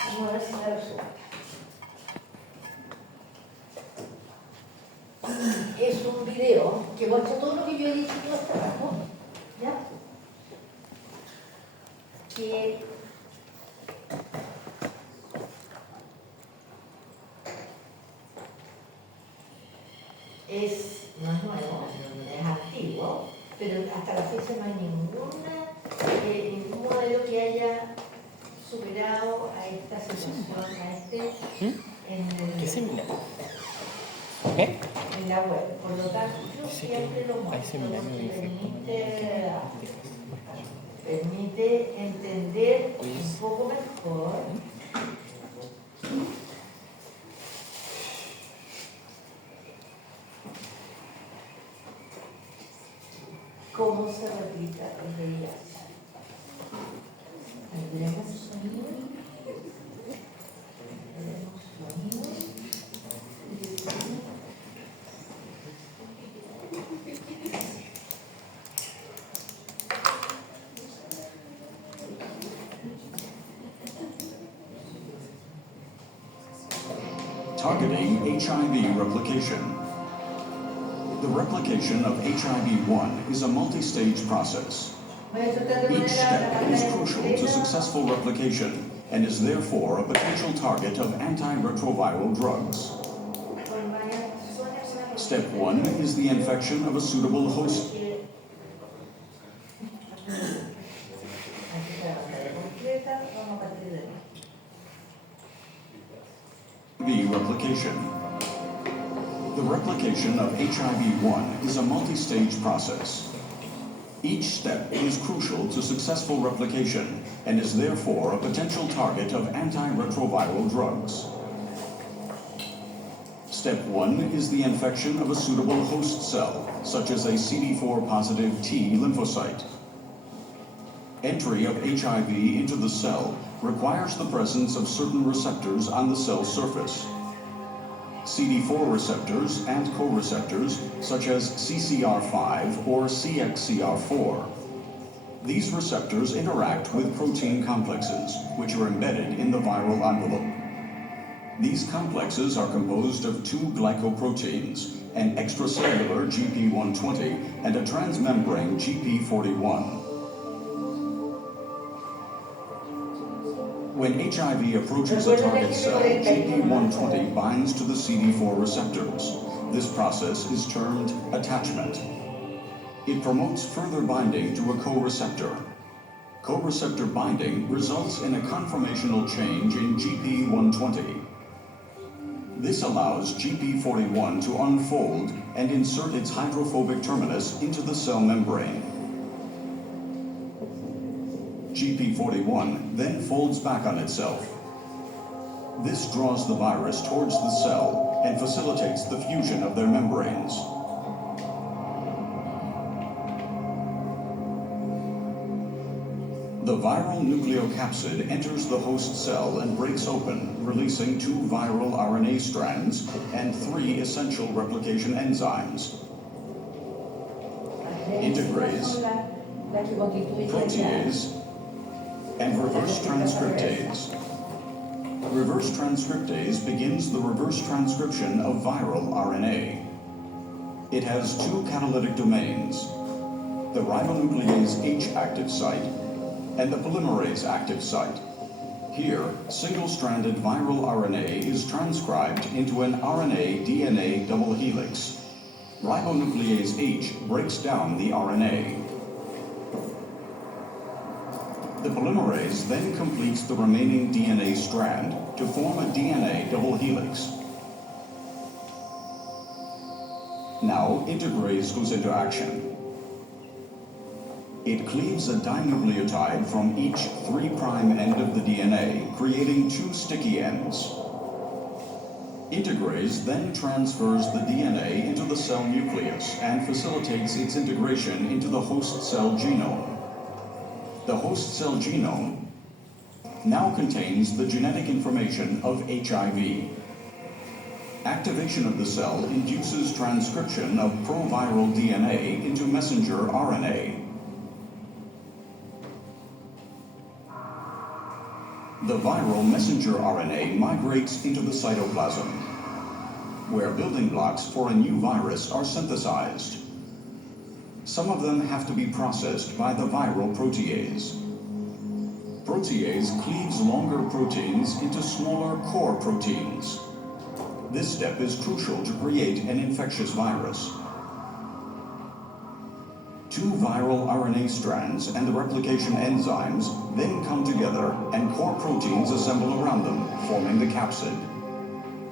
Vamos a ver si me resulta. Es un video que muestra todo lo que yo he dicho yo hasta abajo, ¿ya? Que no es nuevo, es antiguo, pero hasta la fecha no hay ningún modelo que haya superado a esta situación, ¿Qué seminario? en la web. Por lo tanto, yo siempre lo Hay muestro seminario porque permite entender un poco mejor cómo se replica el VIH. ¿Tenemos sonido? Targeting HIV replication. The replication of HIV-1 is a multi-stage process. Each step is crucial to successful replication and is therefore a potential target of antiretroviral drugs. Step 1 is the infection of a suitable host. HIV replication. The replication of HIV-1 is a multi-stage process. Each step is crucial to successful replication and is therefore a potential target of antiretroviral drugs. Step 1 is the infection of a suitable host cell, such as a CD4 positive T lymphocyte. Entry of HIV into the cell requires the presence of certain receptors on the cell surface. CD4 receptors and co-receptors such as CCR5 or CXCR4. These receptors interact with protein complexes, which are embedded in the viral envelope. These complexes are composed of two glycoproteins, an extracellular GP120 and a transmembrane GP41. When HIV approaches a target cell, GP120 binds to the CD4 receptors. This process is termed attachment. It promotes further binding to a co-receptor. Co-receptor binding results in a conformational change in GP120. This allows GP41 to unfold and insert its hydrophobic terminus into the cell membrane. GP41 then folds back on itself. This draws the virus towards the cell and facilitates the fusion of their membranes. The viral nucleocapsid enters the host cell and breaks open, releasing 2 viral RNA strands and 3 essential replication enzymes: integrase, protease, and reverse transcriptase. Reverse transcriptase begins the reverse transcription of viral RNA. It has 2 catalytic domains: the ribonuclease H active site and the polymerase active site. Here, single-stranded viral RNA is transcribed into an RNA-DNA double helix. Ribonuclease H breaks down the RNA. The polymerase then completes the remaining DNA strand to form a DNA double helix. Now, integrase goes into action. It cleaves a dinucleotide from each 3' end of the DNA, creating 2 sticky ends. Integrase then transfers the DNA into the cell nucleus and facilitates its integration into the host cell genome. The host cell genome now contains the genetic information of HIV. Activation of the cell induces transcription of proviral DNA into messenger RNA. The viral messenger RNA migrates into the cytoplasm, where building blocks for a new virus are synthesized. Some of them have to be processed by the viral protease. Protease cleaves longer proteins into smaller core proteins. This step is crucial to create an infectious virus. 2 viral RNA strands and the replication enzymes then come together and core proteins assemble around them, forming the capsid.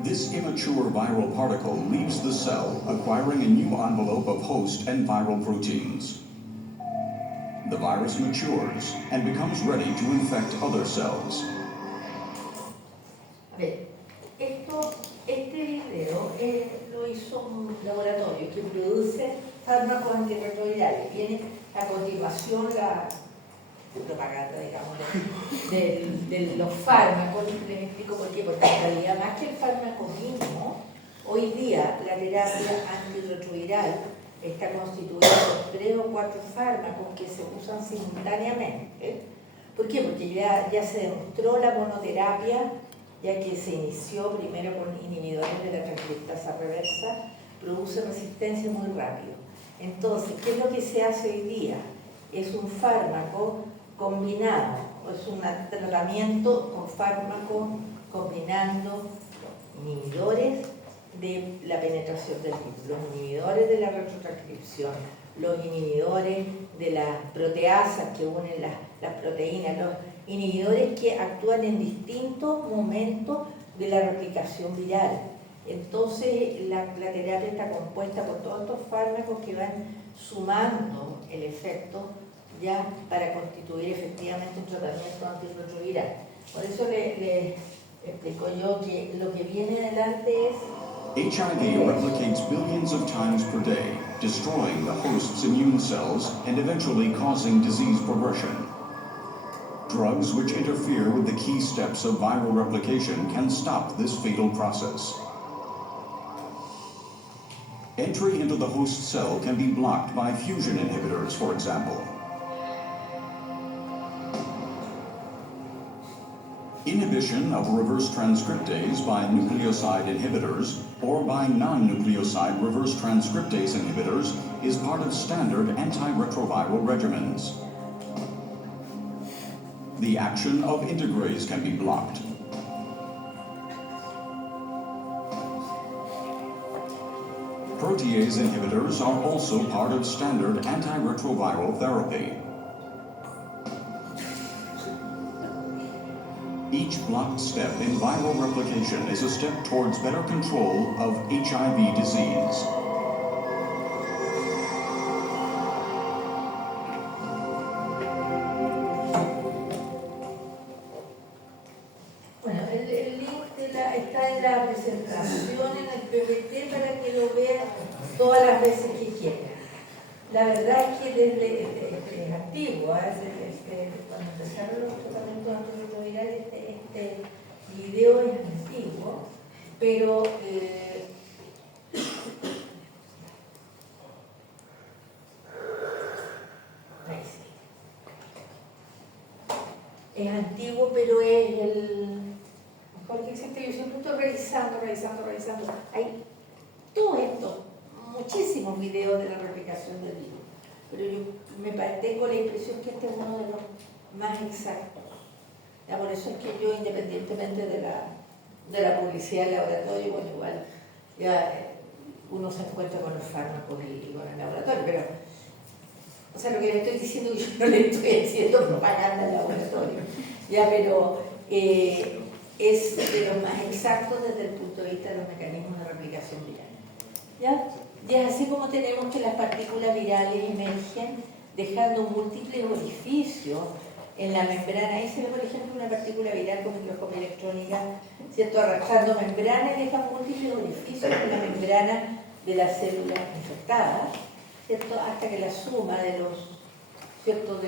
This immature viral particle leaves the cell, acquiring a new envelope of host and viral proteins. The virus matures and becomes ready to infect other cells. Este video lo hizo un laboratorio que produce fármacos antirretrovirales. Viene a continuación la propaganda, digamos, de los fármacos. Les explico por qué. Porque en realidad, más que el fármaco mismo, hoy día la terapia antirretroviral está constituida por 3 o 4 fármacos que se usan simultáneamente. ¿Por qué? Porque ya se demostró la monoterapia, ya que se inició primero con inhibidores de la transcriptasa reversa, produce resistencia muy rápido. Entonces, ¿qué es lo que se hace hoy día? Es un fármaco combinado, es un tratamiento con fármaco combinando inhibidores de la penetración del virus, los inhibidores de la retrotranscripción, los inhibidores de las proteasas que unen las proteínas, los inhibidores que actúan en distintos momentos de la replicación viral. Entonces, la terapia está compuesta por todos estos fármacos que van sumando el efecto ya para constituir efectivamente un tratamiento antirretroviral. Por eso le explico yo que lo que viene adelante es HIV replicates billions of times per day, destroying the host's immune cells and eventually causing disease progression. Drugs which interfere with the key steps of viral replication can stop this fatal process. Entry into the host cell can be blocked by fusion inhibitors, for example. Inhibition of reverse transcriptase by nucleoside inhibitors or by non-nucleoside reverse transcriptase inhibitors is part of standard antiretroviral regimens. The action of integrase can be blocked. Protease inhibitors are also part of standard antiretroviral therapy. Each blocked step in viral replication is a step towards better control of HIV disease. Bueno, el link está en la presentación en el PPT para que lo vean todas las veces que quieran. La verdad es que es antiguo, cuando empezaron los tratamientos antirretrovirales, este video es antiguo, pero ahí sí. Es antiguo, pero es el mejor que existe. Yo siempre estoy revisando. Hay todo esto, muchísimos videos de la replicación del virus, pero yo tengo la impresión que este es uno de los más exactos. Ya, por eso es que yo, independientemente de la publicidad del laboratorio, bueno, igual ya uno se encuentra con los fármacos y con el laboratorio, pero o sea, lo que le estoy diciendo, yo no le estoy haciendo propaganda al laboratorio, ya, pero es de los más exactos desde el punto de vista de los mecanismos de replicación viral. ¿Ya? Y es así como tenemos que las partículas virales emergen dejando múltiples orificios en la membrana. Ahí se ve, por ejemplo, una partícula viral con microscopia electrónica, ¿cierto? Arrastrando membrana y deja múltiples orificios en la membrana de las células infectadas, ¿cierto? Hasta que la suma de los, ¿cierto?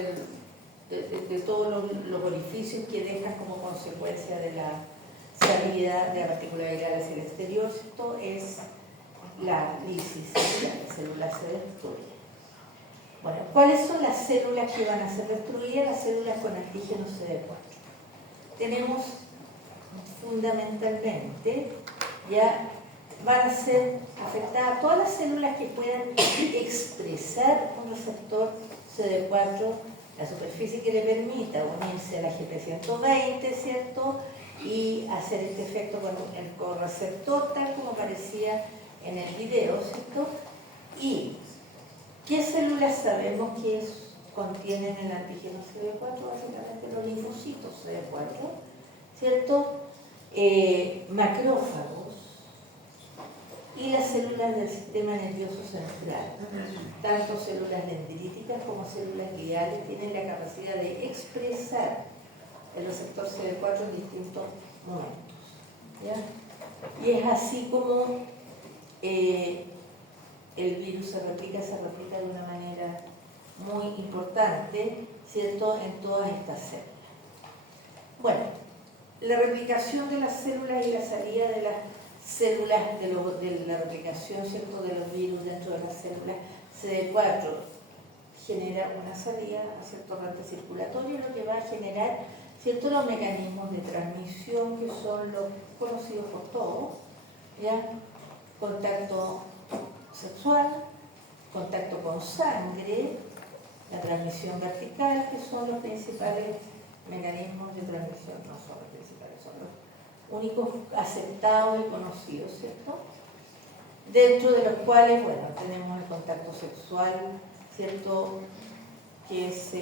De todos los orificios que dejan como consecuencia de la salida de la partícula viral hacia el exterior, esto es la lisis celular. La célula se destruye. Bueno, ¿cuáles son las células que van a ser destruidas? Las células con antígeno CD4. Tenemos fundamentalmente, ya van a ser afectadas todas las células que puedan expresar un receptor CD4, la superficie que le permita unirse a la GP120, ¿cierto? Y hacer este efecto con el correceptor, tal como aparecía en el video, ¿cierto? Y ¿qué células sabemos que contienen el antígeno CD4? Básicamente los linfocitos CD4, ¿cierto? Macrófagos y las células del sistema nervioso central, tanto células dendríticas como células gliales, tienen la capacidad de expresar el receptor CD4 en distintos momentos, ¿ya? Y es así como el virus se replica de una manera muy importante, ¿cierto?, en todas estas células. Bueno, la replicación de las células y la salida de las células, de la replicación, ¿cierto?, de los virus dentro de las células CD4 genera una salida hacia el torrente circulatorio, lo que va a generar, ¿cierto?, los mecanismos de transmisión que son los conocidos por todos, ¿ya? Contacto sexual, contacto con sangre, la transmisión vertical, que son los principales mecanismos de transmisión, no son los principales, son los únicos aceptados y conocidos, ¿cierto? Dentro de los cuales, bueno, tenemos el contacto sexual, ¿cierto?, que es,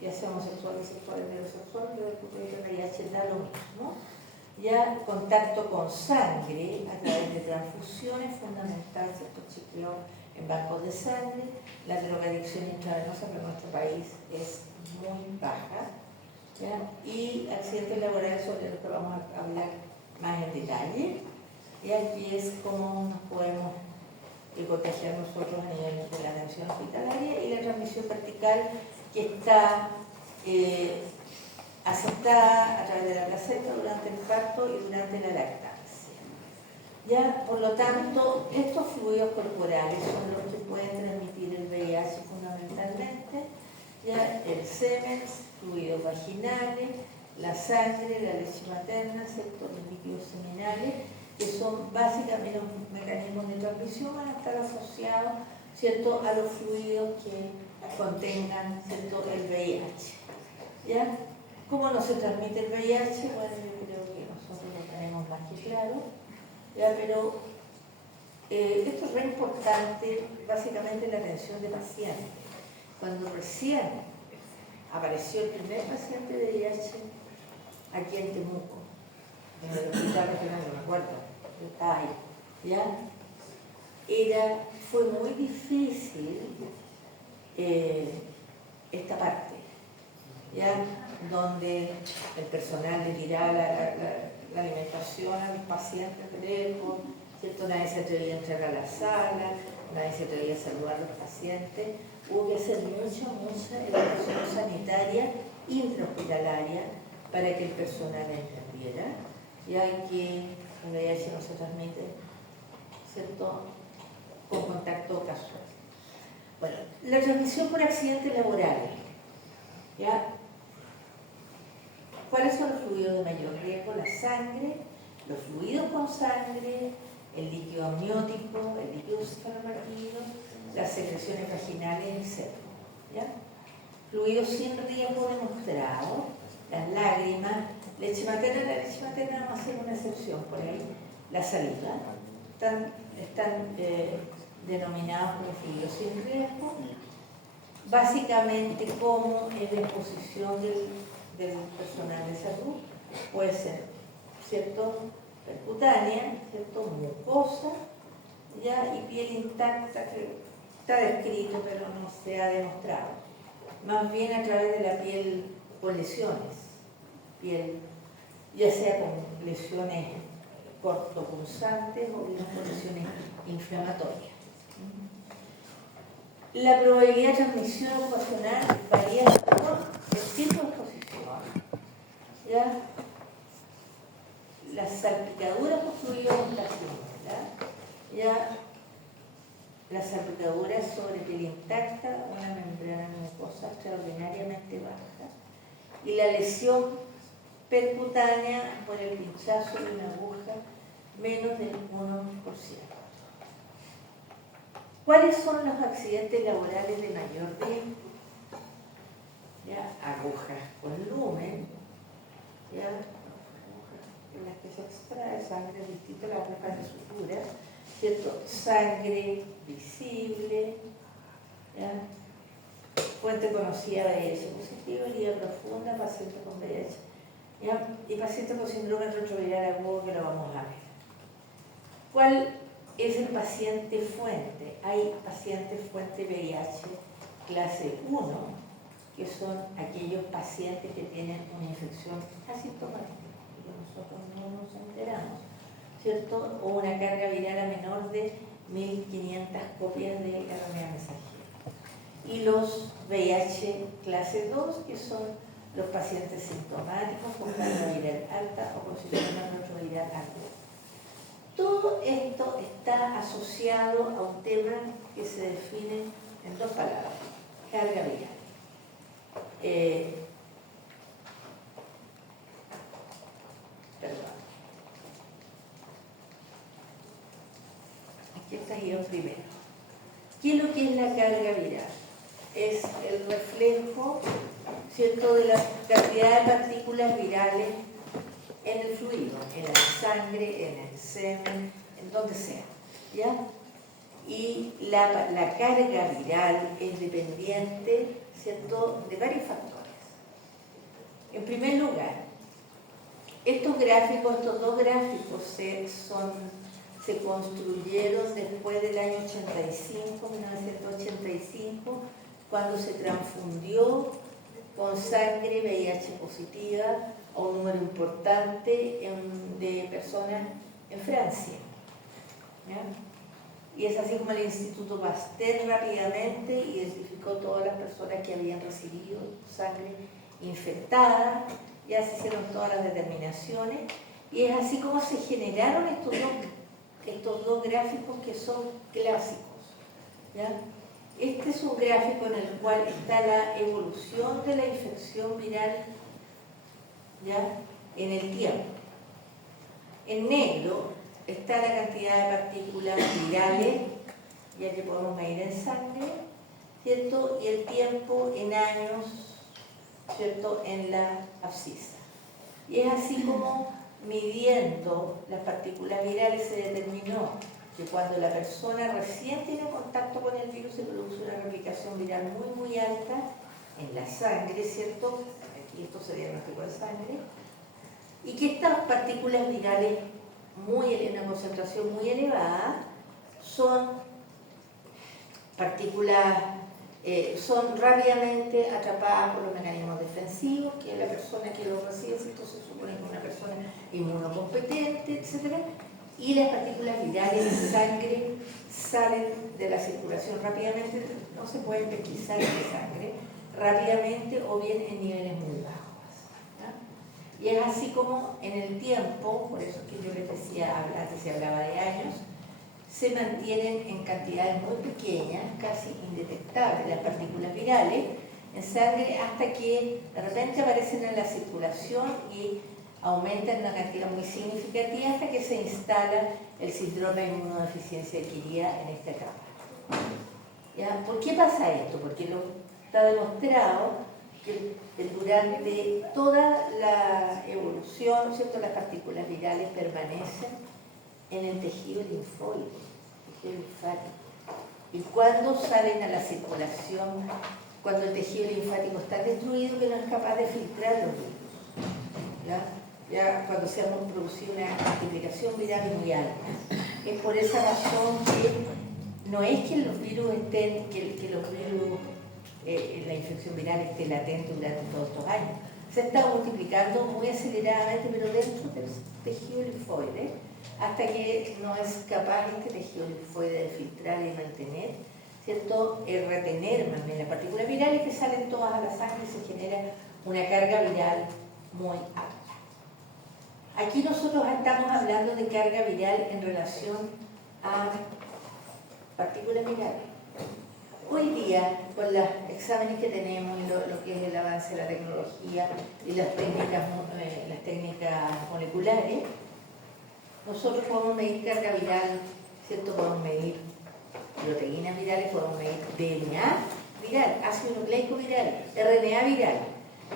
ya sea homosexual, bisexual, heterosexual, desde el punto de vista de VIH da lo mismo. Ya contacto con sangre a través de transfusiones, fundamental, ¿cierto?, chequeo en bancos de sangre. La drogadicción intravenosa en nuestro país es muy baja, ¿ya? Y accidentes laborales, sobre los que vamos a hablar más en detalle. Y aquí es cómo nos podemos contagiar nosotros a nivel de la atención hospitalaria, y la transmisión vertical, que está aceptada a través de la placenta durante el parto y durante la lactancia. Ya, por lo tanto, estos fluidos corporales son los que pueden transmitir el VIH fundamentalmente, ya el semen, fluidos vaginales, la sangre, la leche materna, ¿cierto? Los líquidos seminales, que son básicamente los mecanismos de transmisión, van a estar asociados, ¿cierto?, a los fluidos que contengan, ¿cierto?, el VIH. ¿Ya? ¿Cómo no se transmite el VIH? Bueno, yo creo que nosotros lo tenemos más que claro, ¿ya? Pero esto es re importante, básicamente en la atención de pacientes. Cuando recién apareció el primer paciente de VIH aquí en Temuco, en el hospital regional, no me acuerdo, yo estaba ahí, ¿ya? Fue muy difícil esta parte, ¿ya? Donde el personal le tiraba la alimentación a los pacientes lejos, ¿cierto? Nadie se atrevía a entrar a la sala, nadie se atrevía a saludar a los pacientes. Hubo que hacer mucha educación sanitaria intrahospitalaria para que el personal entendiera, ya que el VIH no se transmite, ¿cierto?, con contacto casual. Bueno, la transmisión por accidentes laborales, ¿ya? ¿Cuáles son los fluidos de mayor riesgo? La sangre, los fluidos con sangre, el líquido amniótico, el líquido cefalorraquídeo, las secreciones vaginales, etc. ¿Ya? Fluidos sin riesgo demostrado, las lágrimas, leche materna. La leche materna vamos a hacer una excepción por ahí, la saliva, están denominados como fluidos sin riesgo, básicamente como es la exposición del personal de salud, puede ser, ¿cierto?, percutánea, ¿cierto?, mucosa, ¿ya?, y piel intacta, que está descrito pero no se ha demostrado, más bien a través de la piel con lesiones, piel, ya sea con lesiones cortopunzantes o bien con lesiones inflamatorias. La probabilidad de transmisión ocupacional varía por el tipo de exposición, ¿ya? Las salpicaduras por fluido intestinal, ¿ya? Las salpicaduras sobre piel intacta, una membrana mucosa extraordinariamente baja, y la lesión percutánea por el pinchazo de una aguja menos del 1%. ¿Cuáles son los accidentes laborales de mayor riesgo? ¿Ya? Agujas con lumen, ¿ya? En las que se extrae sangre distinta a las agujas de sutura, ¿cierto? Sangre visible, ¿ya? Fuente conocida de VIH positivo, herida profunda, paciente con VIH, ¿ya? Y paciente con síndrome retroviral agudo, que lo vamos a ver. ¿Cuál es el paciente fuente? Hay pacientes fuente VIH clase 1, que son aquellos pacientes que tienen una infección asintomática, que nosotros no nos enteramos, ¿cierto? O una carga viral a menor de 1500 copias de RNA mensajero. Y los VIH clase 2, que son los pacientes sintomáticos con carga viral alta o con síndrome retroviral agudo. Todo esto está asociado a un tema que se define en dos palabras: carga viral. Perdón. Aquí está guión primero. ¿Qué es lo que es la carga viral? Es el reflejo, ¿cierto?, de la cantidad de partículas virales en el fluido, en la sangre, en el semen, en donde sea, ¿ya? Y la carga viral es dependiente, ¿cierto?, de varios factores. En primer lugar, estos dos gráficos se construyeron después del año 1985, cuando se transfundió con sangre VIH positiva a un número importante de personas en Francia, ¿ya? Y es así como el Instituto Pasteur rápidamente identificó todas las personas que habían recibido sangre infectada, ya se hicieron todas las determinaciones, y es así como se generaron estos dos gráficos que son clásicos, ¿ya? Este es un gráfico en el cual está la evolución de la infección viral ¿ya? En el tiempo. En negro está la cantidad de partículas virales, ya que podemos medir en sangre, ¿cierto? Y el tiempo en años, ¿cierto? En la abscisa. Y es así como, midiendo las partículas virales, se determinó que cuando la persona recién tiene contacto con el virus se produce una replicación viral muy alta en la sangre, ¿cierto? Aquí esto se diagnosticó en sangre. Y que estas partículas virales en una concentración muy elevada son partículas, son rápidamente atrapadas por los mecanismos defensivos, que la persona que lo recibe, entonces se supone que es una persona inmunocompetente, etc. Y las partículas virales en sangre salen de la circulación rápidamente, no se pueden pesquisar en la sangre rápidamente o bien en niveles muy bajos, ¿ya? Y es así como en el tiempo, por eso es que yo les decía, antes se hablaba de años, se mantienen en cantidades muy pequeñas, casi indetectables, las partículas virales en sangre, hasta que de repente aparecen en la circulación y aumentan una cantidad muy significativa hasta que se instala el síndrome de inmunodeficiencia adquirida en esta etapa. ¿Ya? ¿Por qué pasa esto? Porque está demostrado que durante toda la evolución, ¿cierto?, las partículas virales permanecen en el tejido linfóide, tejido linfático. Y cuando salen a la circulación, cuando el tejido linfático está destruido, que no es capaz de filtrar los virus, ya cuando se ha producido una multiplicación viral muy alta. Es por esa razón que no es que los virus estén, que los virus, la infección viral esté latente durante todos estos años. Se está multiplicando muy aceleradamente, pero dentro del tejido linfoide, hasta que no es capaz este tejido linfoide de filtrar y mantener, ¿cierto? Retener más bien las partículas virales que salen todas a la sangre y se genera una carga viral muy alta. Aquí nosotros estamos hablando de carga viral en relación a partículas virales. Hoy día, con los exámenes que tenemos y lo que es el avance de la tecnología y las técnicas moleculares, nosotros podemos medir carga viral, ¿cierto? Podemos medir proteínas virales, podemos medir DNA viral, ácido nucleico viral, RNA viral,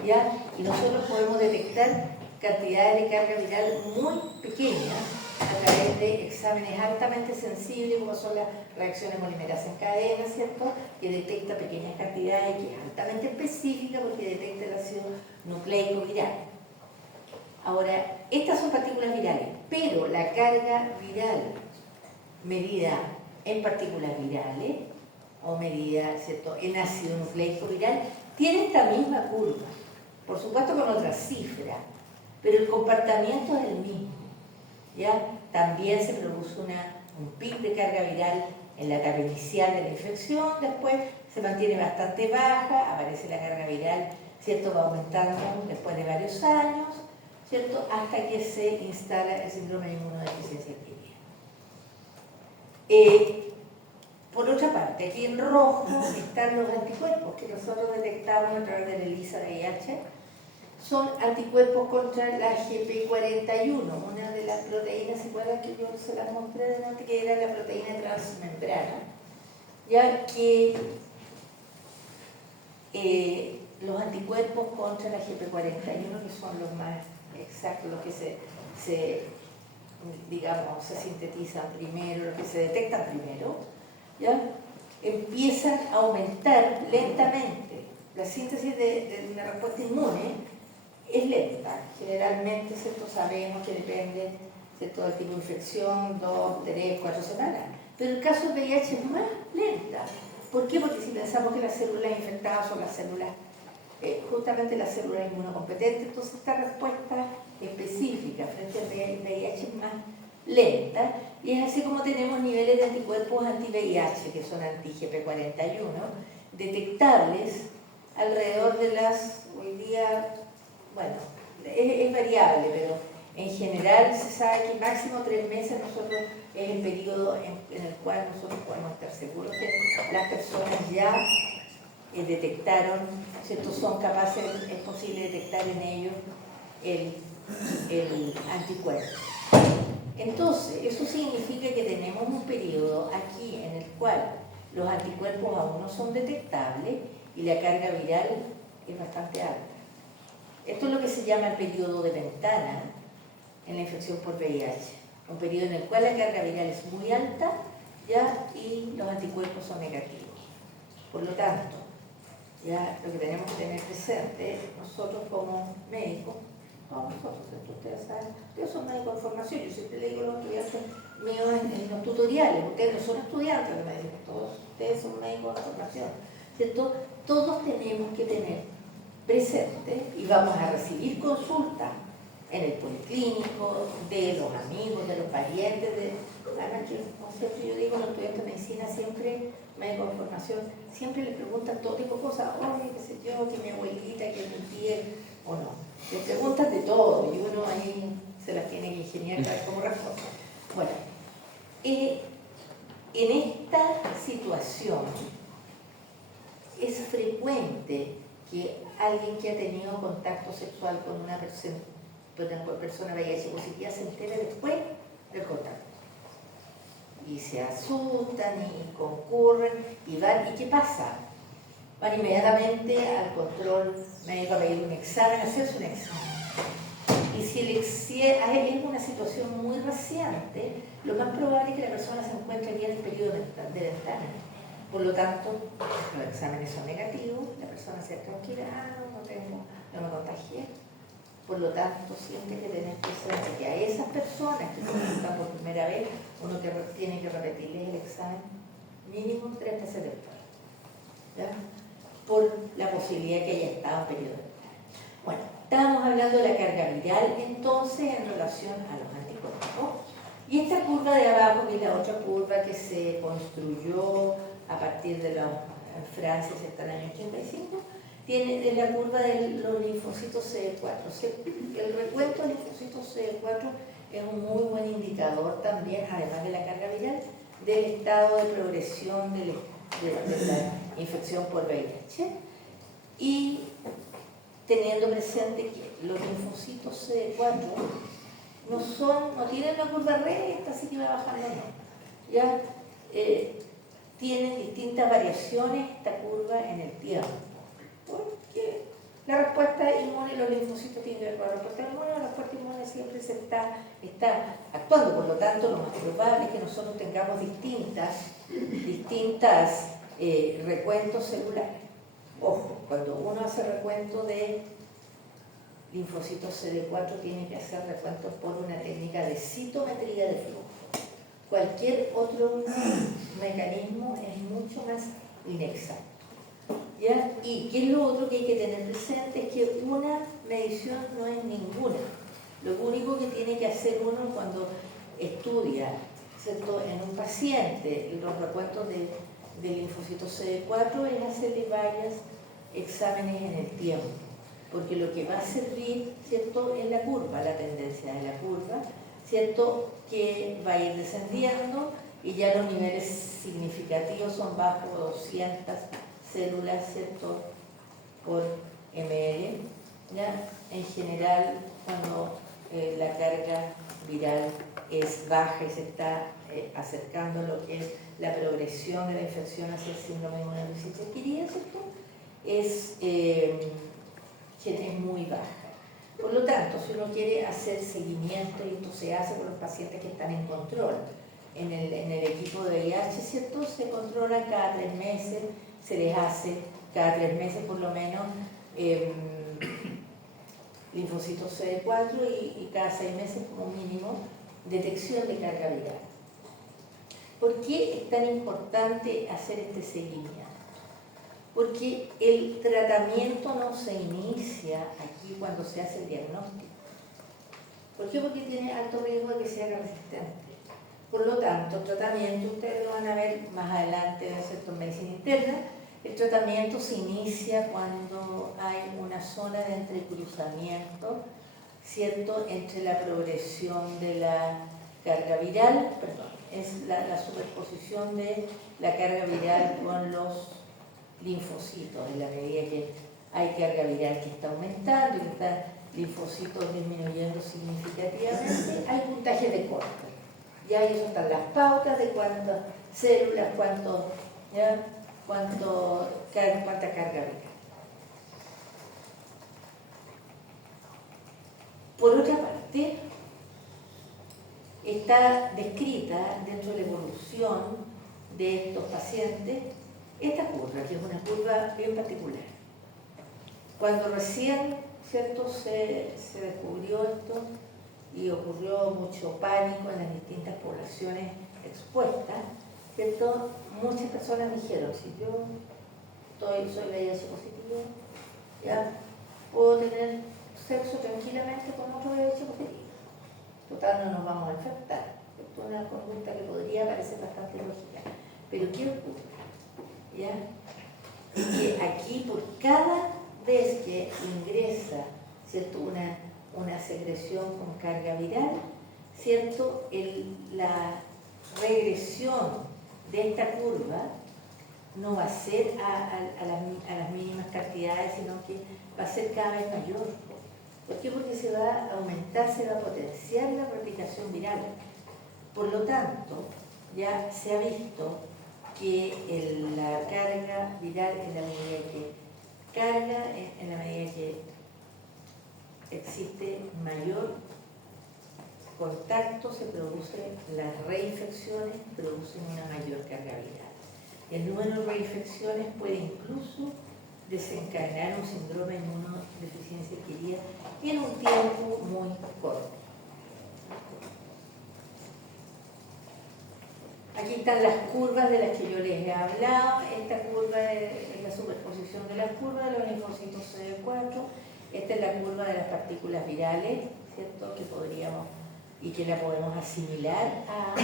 ¿ya? Y nosotros podemos detectar cantidades de carga viral muy pequeñas a través de exámenes altamente sensibles, como son las reacciones polimerasa en cadena, ¿cierto?, que detecta pequeñas cantidades, que es altamente específica porque detecta el ácido nucleico viral. Ahora, estas son partículas virales, pero la carga viral medida en partículas virales o medida, ¿cierto?, en ácido nucleico viral tiene esta misma curva, por supuesto con otra cifra, pero el comportamiento es el mismo, ¿ya? También se produce un pic de carga viral en la etapa inicial de la infección, después se mantiene bastante baja, aparece la carga viral, ¿cierto?, va aumentando después de varios años, ¿cierto?, hasta que se instala el síndrome de inmunodeficiencia adquirida. Por otra parte, aquí en rojo están los anticuerpos que nosotros detectamos a través de la ELISA de VIH. Son anticuerpos contra la GP41, una de las proteínas, ¿se acuerdan que yo se las mostré delante? Que era la proteína transmembrana, ya que los anticuerpos contra la GP41, que son los más exactos, los que se sintetizan primero, los que se detectan primero, ¿ya?, empiezan a aumentar lentamente. La síntesis de una respuesta inmune es lenta, generalmente, ¿cierto?, sabemos que depende, ¿cierto?, del tipo de infección, 2, 3, 4 semanas. Pero el caso de VIH es más lenta. ¿Por qué? Porque si pensamos que las células infectadas son las células, justamente las células inmunocompetentes, entonces esta respuesta específica frente al VIH es más lenta, y es así como tenemos niveles de anticuerpos anti-VIH, que son anti-GP41, detectables alrededor de hoy día, bueno, es variable, pero en general se sabe que máximo 3 meses nosotros es el periodo en el cual nosotros podemos estar seguros que las personas ya detectaron, ¿cierto?, son capaces, es posible detectar en ellos el anticuerpo. Entonces, eso significa que tenemos un periodo aquí en el cual los anticuerpos aún no son detectables y la carga viral es bastante alta. Esto es lo que se llama el periodo de ventana en la infección por VIH, un periodo en el cual la carga viral es muy alta ya y los anticuerpos son negativos. Por lo tanto, ya lo que tenemos que tener presente, nosotros como médicos, todos nosotros, ustedes saben, ustedes son médicos de formación, yo siempre le digo a los estudiantes míos en los tutoriales, ustedes no son estudiantes de médicos, todos ustedes son médicos de formación, ¿cierto? Todos tenemos que tener presente y vamos a recibir consultas en el policlínico, de los amigos, de los parientes, además que, como siempre yo digo, los estudiantes de medicina siempre, médicos de formación, siempre les preguntan todo tipo de cosas, oye, qué sé yo, que mi abuelita, que mi tía, o no. Les preguntan de todo y uno ahí se las tiene que ingeniar para ver cómo responde. Bueno, en esta situación es frecuente que alguien que ha tenido contacto sexual con una persona VIH positiva se entere después del contacto. Y se asustan y concurren y van. ¿Y qué pasa? Van inmediatamente al control médico a pedir un examen, a hacerse un examen. Y si es una situación muy reciente, lo más probable es que la persona se encuentre ya en el periodo de ventana. Por lo tanto, los exámenes son negativos, la persona se tranquila, no me contagié. Por lo tanto, siempre hay que tener presente que a esas personas que se presentan por primera vez, uno tiene que repetirles el examen mínimo 3 veces después, ¿ya? Por la posibilidad que haya estado en periodo de ventana. Bueno, estábamos hablando de la carga viral entonces en relación a los anticuerpos. Y esta curva de abajo, que es la otra curva que se construyó a partir de en Francia hasta el año 85, tiene la curva de los linfocitos CD4. El recuento de linfocitos CD4 es un muy buen indicador también, además de la carga viral, del estado de progresión de la infección por VIH. Y teniendo presente que los linfocitos CD4 no tienen una curva recta, así que va bajando, no. Ya tienen distintas variaciones esta curva en el tiempo. Porque la respuesta inmune, los linfocitos tienen que ver con la respuesta inmune, la respuesta inmune siempre se está actuando, por lo tanto lo más probable es que nosotros tengamos distintas recuentos celulares. Ojo, cuando uno hace recuento de linfocitos CD4 tiene que hacer recuentos por una técnica de citometría de flujo. Cualquier otro mecanismo es mucho más inexacto. ¿Ya? Y qué es lo otro que hay que tener presente, es que una medición no es ninguna. Lo único que tiene que hacer uno cuando estudia, ¿cierto?, en un paciente los recuentos de linfocitos CD4 es hacerle varios exámenes en el tiempo, porque lo que va a servir, ¿cierto?, es la curva, la tendencia de la curva, ¿cierto?, que va a ir descendiendo y ya los niveles significativos son bajo 200 células, ¿cierto?, por ml. ¿Ya? En general, cuando la carga viral es baja y se está acercando a lo que es la progresión de la infección hacia el síndrome de inmunodeficiencia adquirida, ¿cierto?, es muy baja. Por lo tanto, si uno quiere hacer seguimiento, y esto se hace con los pacientes que están en control, en el equipo de VIH, ¿cierto?, se controla cada 3 meses, se les hace cada 3 meses por lo menos linfocitos CD4 y cada 6 meses como mínimo detección de carga viral. ¿Por qué es tan importante hacer este seguimiento? Porque el tratamiento no se inicia aquí cuando se hace el diagnóstico. ¿Por qué? Porque tiene alto riesgo de que se haga resistente. Por lo tanto, el tratamiento, ustedes lo van a ver más adelante en medicina interna, el tratamiento se inicia cuando hay una zona de entrecruzamiento, ¿cierto?, entre la progresión de la carga viral, es la superposición de la carga viral con los linfocitos, en la medida que hay carga viral que está aumentando y que está linfocitos disminuyendo significativamente, hay puntaje de corte. Ya ahí eso están las pautas de cuántas células, cuánta carga viral. Por otra parte, está descrita dentro de la evolución de estos pacientes esta curva, que es una curva bien particular. Cuando recién, ¿cierto?, se descubrió esto y ocurrió mucho pánico en las distintas poblaciones expuestas, ¿cierto?, muchas personas dijeron, si yo soy VIH positivo, ya puedo tener sexo tranquilamente con otro VIH positivo. Total, no nos vamos a infectar. Es una conducta que podría parecer bastante lógica. Pero ¿qué ocurre? ¿Ya? Es que aquí, por cada vez que ingresa, ¿cierto?, una secreción con carga viral, ¿cierto?, la regresión de esta curva no va a ser a las mínimas cantidades, sino que va a ser cada vez mayor. ¿Por qué? Porque se va a aumentar, se va a potenciar la replicación viral. Por lo tanto, ya se ha visto que la carga viral, en la medida que existe mayor contacto, se producen las reinfecciones, producen una mayor carga viral. El número de reinfecciones puede incluso desencadenar un síndrome de inmunodeficiencia adquirida en un tiempo muy corto. Aquí están las curvas de las que yo les he hablado. Esta curva es la superposición de las curvas de los linfocitos CD4. Esta es la curva de las partículas virales, ¿cierto?, que podríamos y que la podemos asimilar a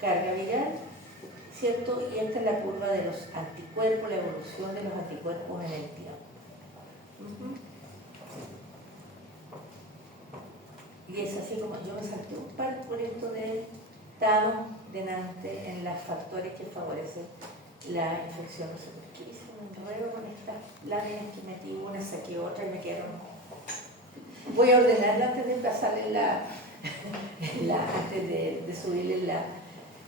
carga viral, ¿cierto? Y esta es la curva de los anticuerpos, la evolución de los anticuerpos en el tiempo. Y es así como yo me salté un par por esto de estábamos delante en los factores que favorecen la infección. No sé por qué hice un enredo con estas láminas que metí una, saqué otra y me quedaron. Voy a ordenarla antes de pasarle antes de subirle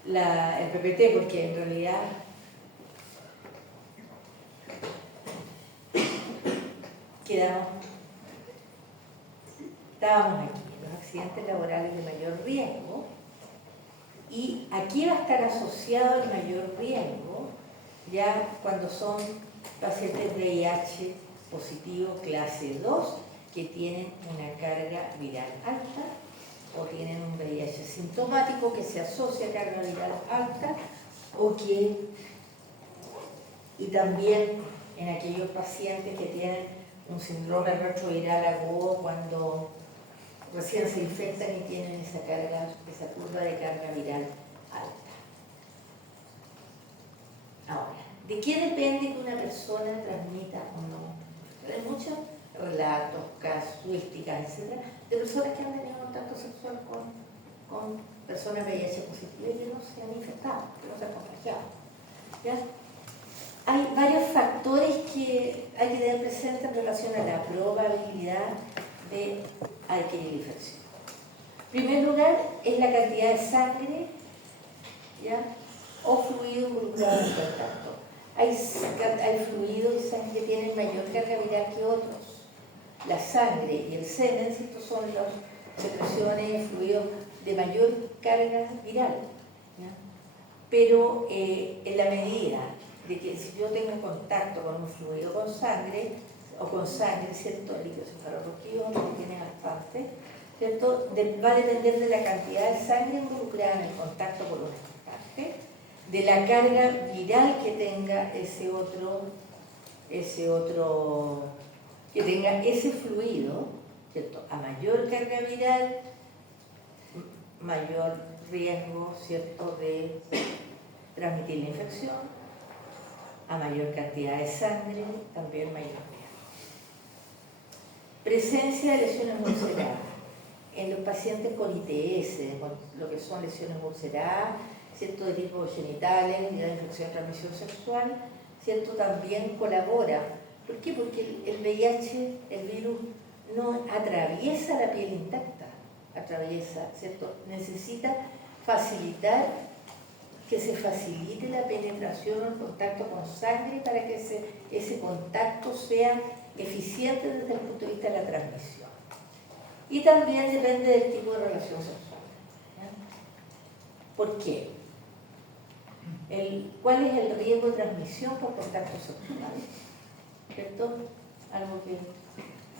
el PPT, porque en realidad estábamos aquí, los accidentes laborales de mayor riesgo, y aquí va a estar asociado el mayor riesgo ya cuando son pacientes VIH positivo clase 2 que tienen una carga viral alta o tienen un VIH sintomático que se asocia a carga viral alta y también en aquellos pacientes que tienen un síndrome retroviral agudo cuando recién se infectan y tienen esa curva de carga viral alta. Ahora, ¿de qué depende que una persona transmita o no? Hay muchos relatos, casuísticas, etc., de personas que han tenido contacto sexual con personas VIH positivas y que no se han infectado, que no se han contagiado. ¿Ya? Hay varios factores que hay que tener presente en relación a la probabilidad de adquirir la infección. En primer lugar, es la cantidad de sangre, ¿ya?, o fluido involucrado en el contacto. Hay fluidos y sangre que tienen mayor carga viral que otros. La sangre y el semen, estos son las secreciones y fluidos de mayor carga viral, ¿ya? Pero en la medida de que si yo tengo contacto con un fluido con sangre, ¿cierto?, el líquido cefalorraquídeo, que tiene bastante, ¿cierto?, va a depender de la cantidad de sangre involucrada en el contacto con un estandarte, de la carga viral que tenga que tenga ese fluido, ¿cierto? A mayor carga viral, mayor riesgo, ¿cierto?, de transmitir la infección. A mayor cantidad de sangre, también mayor riesgo. Presencia de lesiones ulceradas. En los pacientes con ITS, con lo que son lesiones ulceradas, ¿cierto?, de tipo genitales, de infección de transmisión sexual, ¿cierto?, también colabora. ¿Por qué? Porque el VIH, el virus, no atraviesa la piel intacta, atraviesa, ¿cierto? Necesita facilitar, que se facilite la penetración o el contacto con sangre para que ese contacto sea eficiente desde el punto de vista de la transmisión. Y también depende del tipo de relación sexual. ¿Ya? ¿Por qué? ¿Cuál es el riesgo de transmisión por contacto sexual? ¿Cierto? Algo que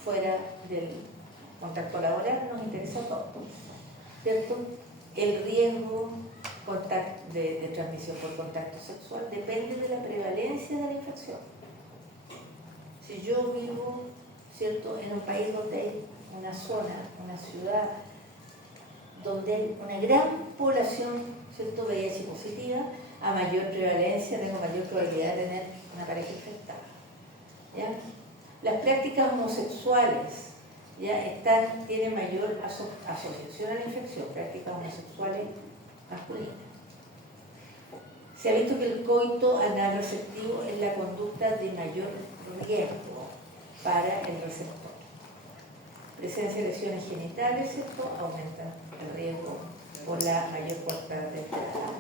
fuera del contacto laboral nos interesa a todos, ¿cierto? El riesgo de transmisión por contacto sexual depende de la prevalencia de la infección. Si yo vivo, ¿cierto?, en un país donde hay una zona, una ciudad, donde hay una gran población, ¿cierto?, VIH positiva, a mayor prevalencia tengo mayor probabilidad de tener una pareja infectada. ¿Ya? Las prácticas homosexuales tienen mayor asociación a la infección, prácticas homosexuales masculinas. Se ha visto que el coito anal receptivo es la conducta de mayor riesgo para el receptor. Presencia de lesiones genitales, ¿cierto?, aumenta el riesgo por la mayor cuota de enfermedad.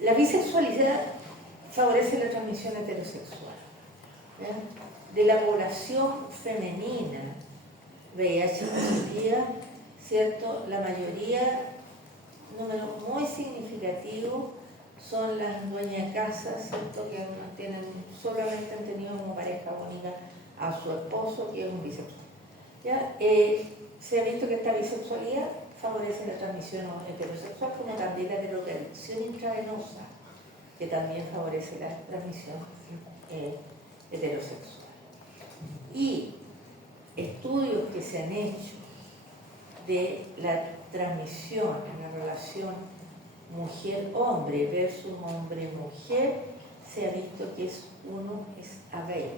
La bisexualidad favorece la transmisión heterosexual. ¿Ya? De la población femenina VIH positiva, ¿cierto?, la mayoría, número muy significativo, son las dueñas de casa, ¿cierto?, que solamente han tenido como pareja única a su esposo, que es un bisexual. ¿Ya? Se ha visto que esta bisexualidad favorece la transmisión heterosexual, como también la heterocardiación intravenosa, que también favorece la transmisión heterosexual. Y estudios que se han hecho de la transmisión en la relación mujer-hombre versus hombre-mujer, se ha visto que es 1 a 20.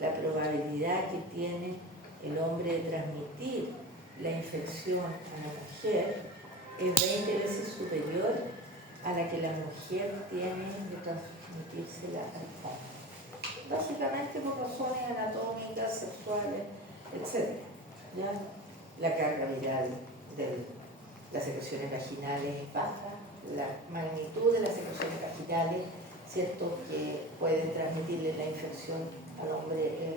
La probabilidad que tiene el hombre de transmitir la infección a la mujer es 20 veces superior a la que la mujer tiene de transmitírsela al hombre. Básicamente por razones anatómicas, sexuales, etc. ¿Ya? La carga viral de las secreciones vaginales es baja, la magnitud de las secreciones vaginales, ¿cierto?, que pueden transmitirle la infección al hombre es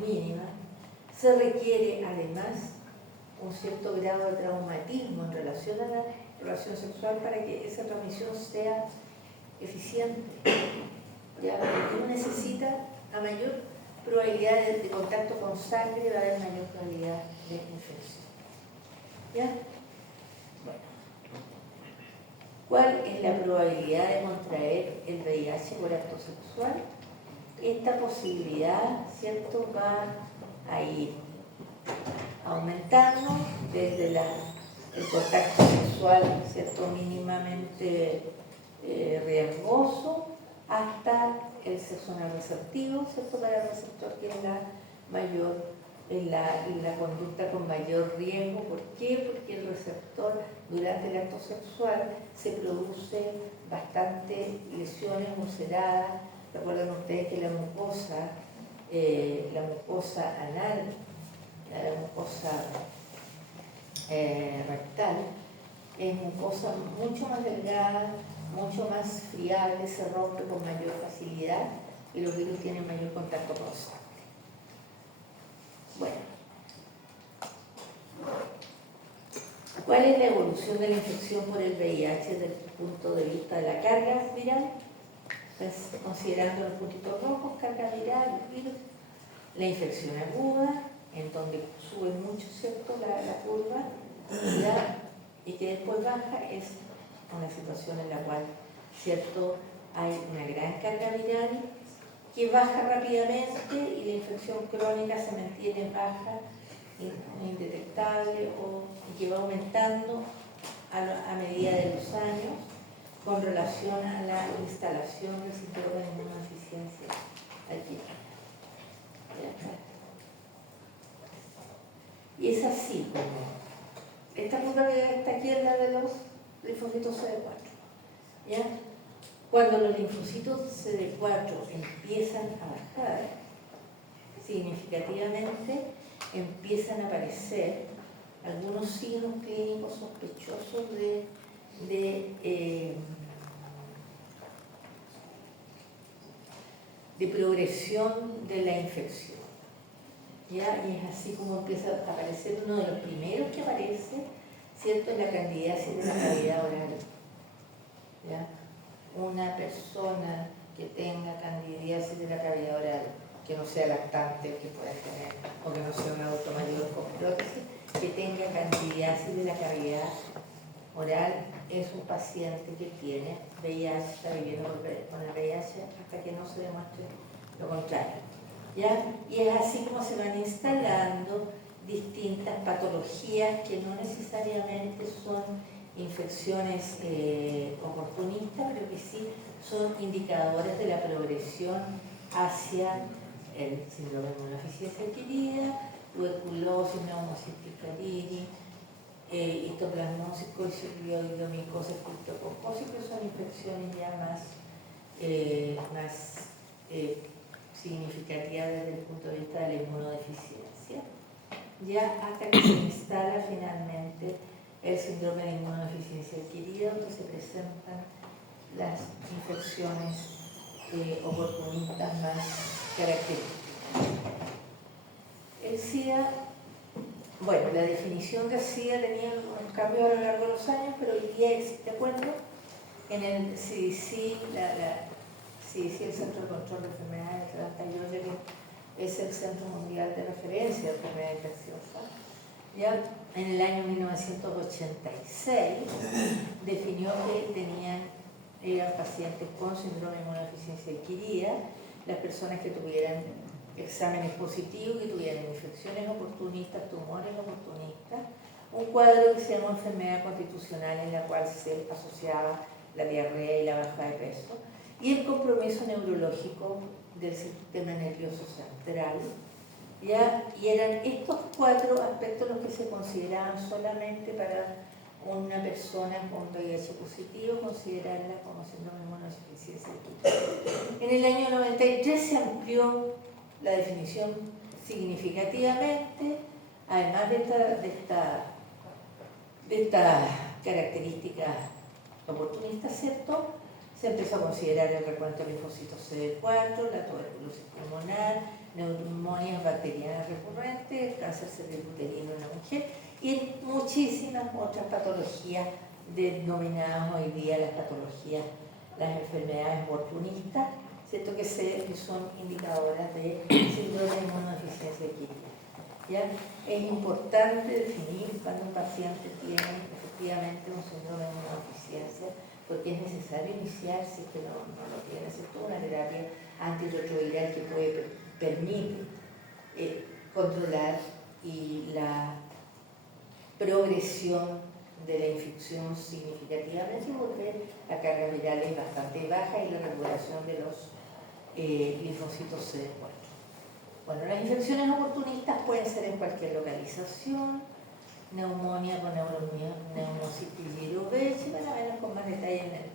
mínima. Se requiere además un cierto grado de traumatismo en relación a la relación sexual para que esa transmisión sea eficiente. ¿Ya? Uno necesita, a mayor probabilidad de contacto con sangre, va a haber mayor probabilidad de infección. ¿Ya? Bueno. ¿Cuál es la probabilidad de contraer el VIH por acto sexual? Esta posibilidad, ¿cierto?, va a ir aumentando desde el contacto sexual, ¿cierto?, mínimamente riesgoso, hasta el sexo anal receptivo, ¿cierto?, para el receptor, que es la conducta con mayor riesgo. ¿Por qué? Porque el receptor durante el acto sexual se produce bastante lesiones ulceradas. Recuerden ustedes que la mucosa anal, la mucosa rectal, es mucosa mucho más delgada, mucho más friable, se rompe con mayor facilidad y los virus tienen mayor contacto con sangre. Bueno, ¿cuál es la evolución de la infección por el VIH desde el punto de vista de la carga viral? Pues, considerando los puntitos rojos, carga viral, virus, la infección aguda, en donde sube mucho, ¿cierto?, la curva, ¿ya?, y que después baja, es una situación en la cual, ¿cierto?, hay una gran carga viral que baja rápidamente y la infección crónica se mantiene baja, indetectable, y que va aumentando a medida de los años con relación a la instalación del sistema de inmunodeficiencia aquí. Y es así como esta curva que está aquí es la de los linfocitos CD4. ¿Ya? Cuando los linfocitos CD4 empiezan a bajar, significativamente empiezan a aparecer algunos signos clínicos sospechosos de progresión de la infección. ¿Ya? Y es así como empieza a aparecer uno de los primeros que aparece, ¿cierto? Es la candidiasis de la cavidad oral. ¿Ya? Una persona que tenga candidiasis de la cavidad oral, que no sea lactante, que pueda tener, o que no sea un adulto mayor con prótesis, que tenga candidiasis de la cavidad oral, es un paciente que tiene VIH, está viviendo con el VIH hasta que no se demuestre lo contrario. ¿Ya? Y es así como se van instalando distintas patologías que no necesariamente son infecciones oportunistas, pero que sí son indicadores de la progresión hacia el síndrome de inmunodeficiencia adquirida, tuberculosis, pneumocystis carini, histoplasmosis, coicidioidomicosis, criptococosis, que son infecciones ya más significativas desde el punto de vista de la inmunodeficiencia, ya hasta que se instala finalmente el síndrome de inmunodeficiencia adquirida, donde se presentan las infecciones oportunistas más características. El SIDA, bueno, la definición de SIDA tenía unos cambios a lo largo de los años, pero hoy día existe acuerdo en el CDC, CDC, el Centro de Control de Enfermedades de Atlanta, Georgia, que es el Centro Mundial de Referencia de Enfermedades Infecciosas. Ya en el año 1986 definió que eran pacientes con síndrome de inmunodeficiencia adquirida, las personas que tuvieran exámenes positivos, que tuvieran infecciones oportunistas, tumores oportunistas, un cuadro que se llama enfermedad constitucional en la cual se asociaba la diarrea y la baja de peso, y el compromiso neurológico del sistema nervioso central. ¿Ya? Y eran estos 4 aspectos los que se consideraban solamente para una persona con VIH positivo, considerarla como síndrome de inmunodeficiencia adquirida. En el año 93 se amplió la definición significativamente, además de esta característica oportunista, ¿cierto? Se empezó a considerar el recuento de linfocitos CD4, la tuberculosis pulmonar, neumonias bacterianas recurrentes, cáncer cerebrouterino en la mujer y muchísimas otras patologías denominadas hoy día las patologías, las enfermedades oportunistas, ¿cierto? Que son indicadoras de síndrome de inmunodeficiencia adquirida. ¿Ya? Es importante definir cuando un paciente tiene efectivamente un síndrome de inmunodeficiencia, porque es necesario iniciar, si es que no lo tiene, ¿cierto? Una terapia antirretroviral que permite controlar y la progresión de la infección significativamente, porque la carga viral es bastante baja y la regulación de los linfocitos CD4. Bueno, las infecciones oportunistas pueden ser en cualquier localización, neumonía con neumocitis virulensis, van a ver con más detalle en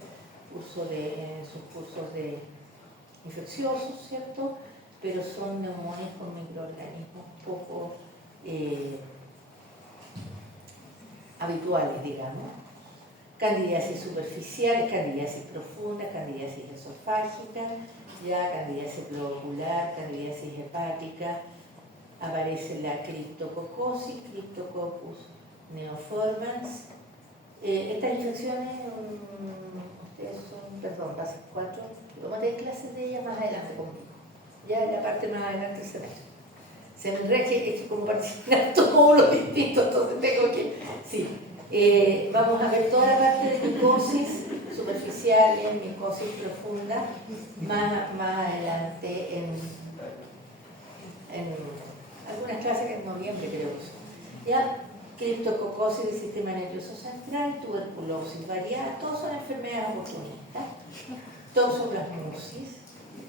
sus cursos de infecciosos, ¿cierto? Pero son neumonias con microorganismos poco habituales, digamos. Candidiasis superficial, candidiasis profunda, candidiasis esofágica, ya candidiasis globular, candidiasis hepática, aparece la criptococosis, Cryptococcus neoformans. Estas infecciones, ustedes son, perdón, pasan 4, tomaré clases de ellas más adelante conmigo. Ya en la parte más adelante se me enreda que como participan todos los distintos, entonces tengo que, sí. Vamos a ver toda la parte de micosis superficial y micosis profunda más adelante en algunas clases que en noviembre creo que son. ¿Ya? Criptococosis del sistema nervioso central, tuberculosis variada, todos son enfermedades oportunistas, toxoplasmosis,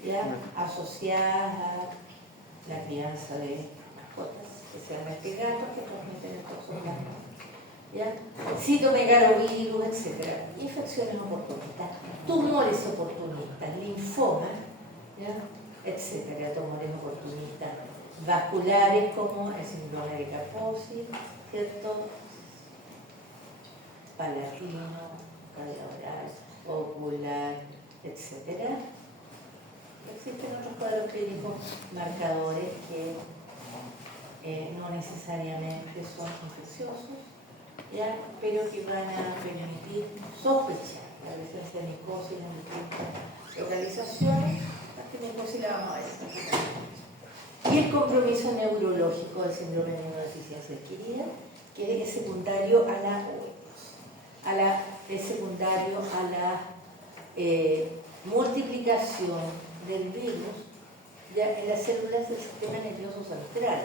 ¿ya? Asociadas a la crianza de mascotas, especialmente gatos que transmiten el toxoplasma. ¿Ya? Citomegalovirus, etc. Infecciones oportunistas, tumores oportunistas, linfomas, ¿ya? Etcétera, tumores oportunistas, vasculares como el síndrome de Kaposi, ¿cierto? Palatino, cardiovascular, ocular, etc. Existen otros cuadros clínicos marcadores que no necesariamente son infecciosos, ¿ya? Pero que van a permitir sospechar la presencia de micosis en distintas localizaciones. La micosis la vamos a ver. Y el compromiso neurológico del síndrome de inmunodeficiencia adquirida, que es secundario a la multiplicación del virus ya en las células del sistema nervioso central,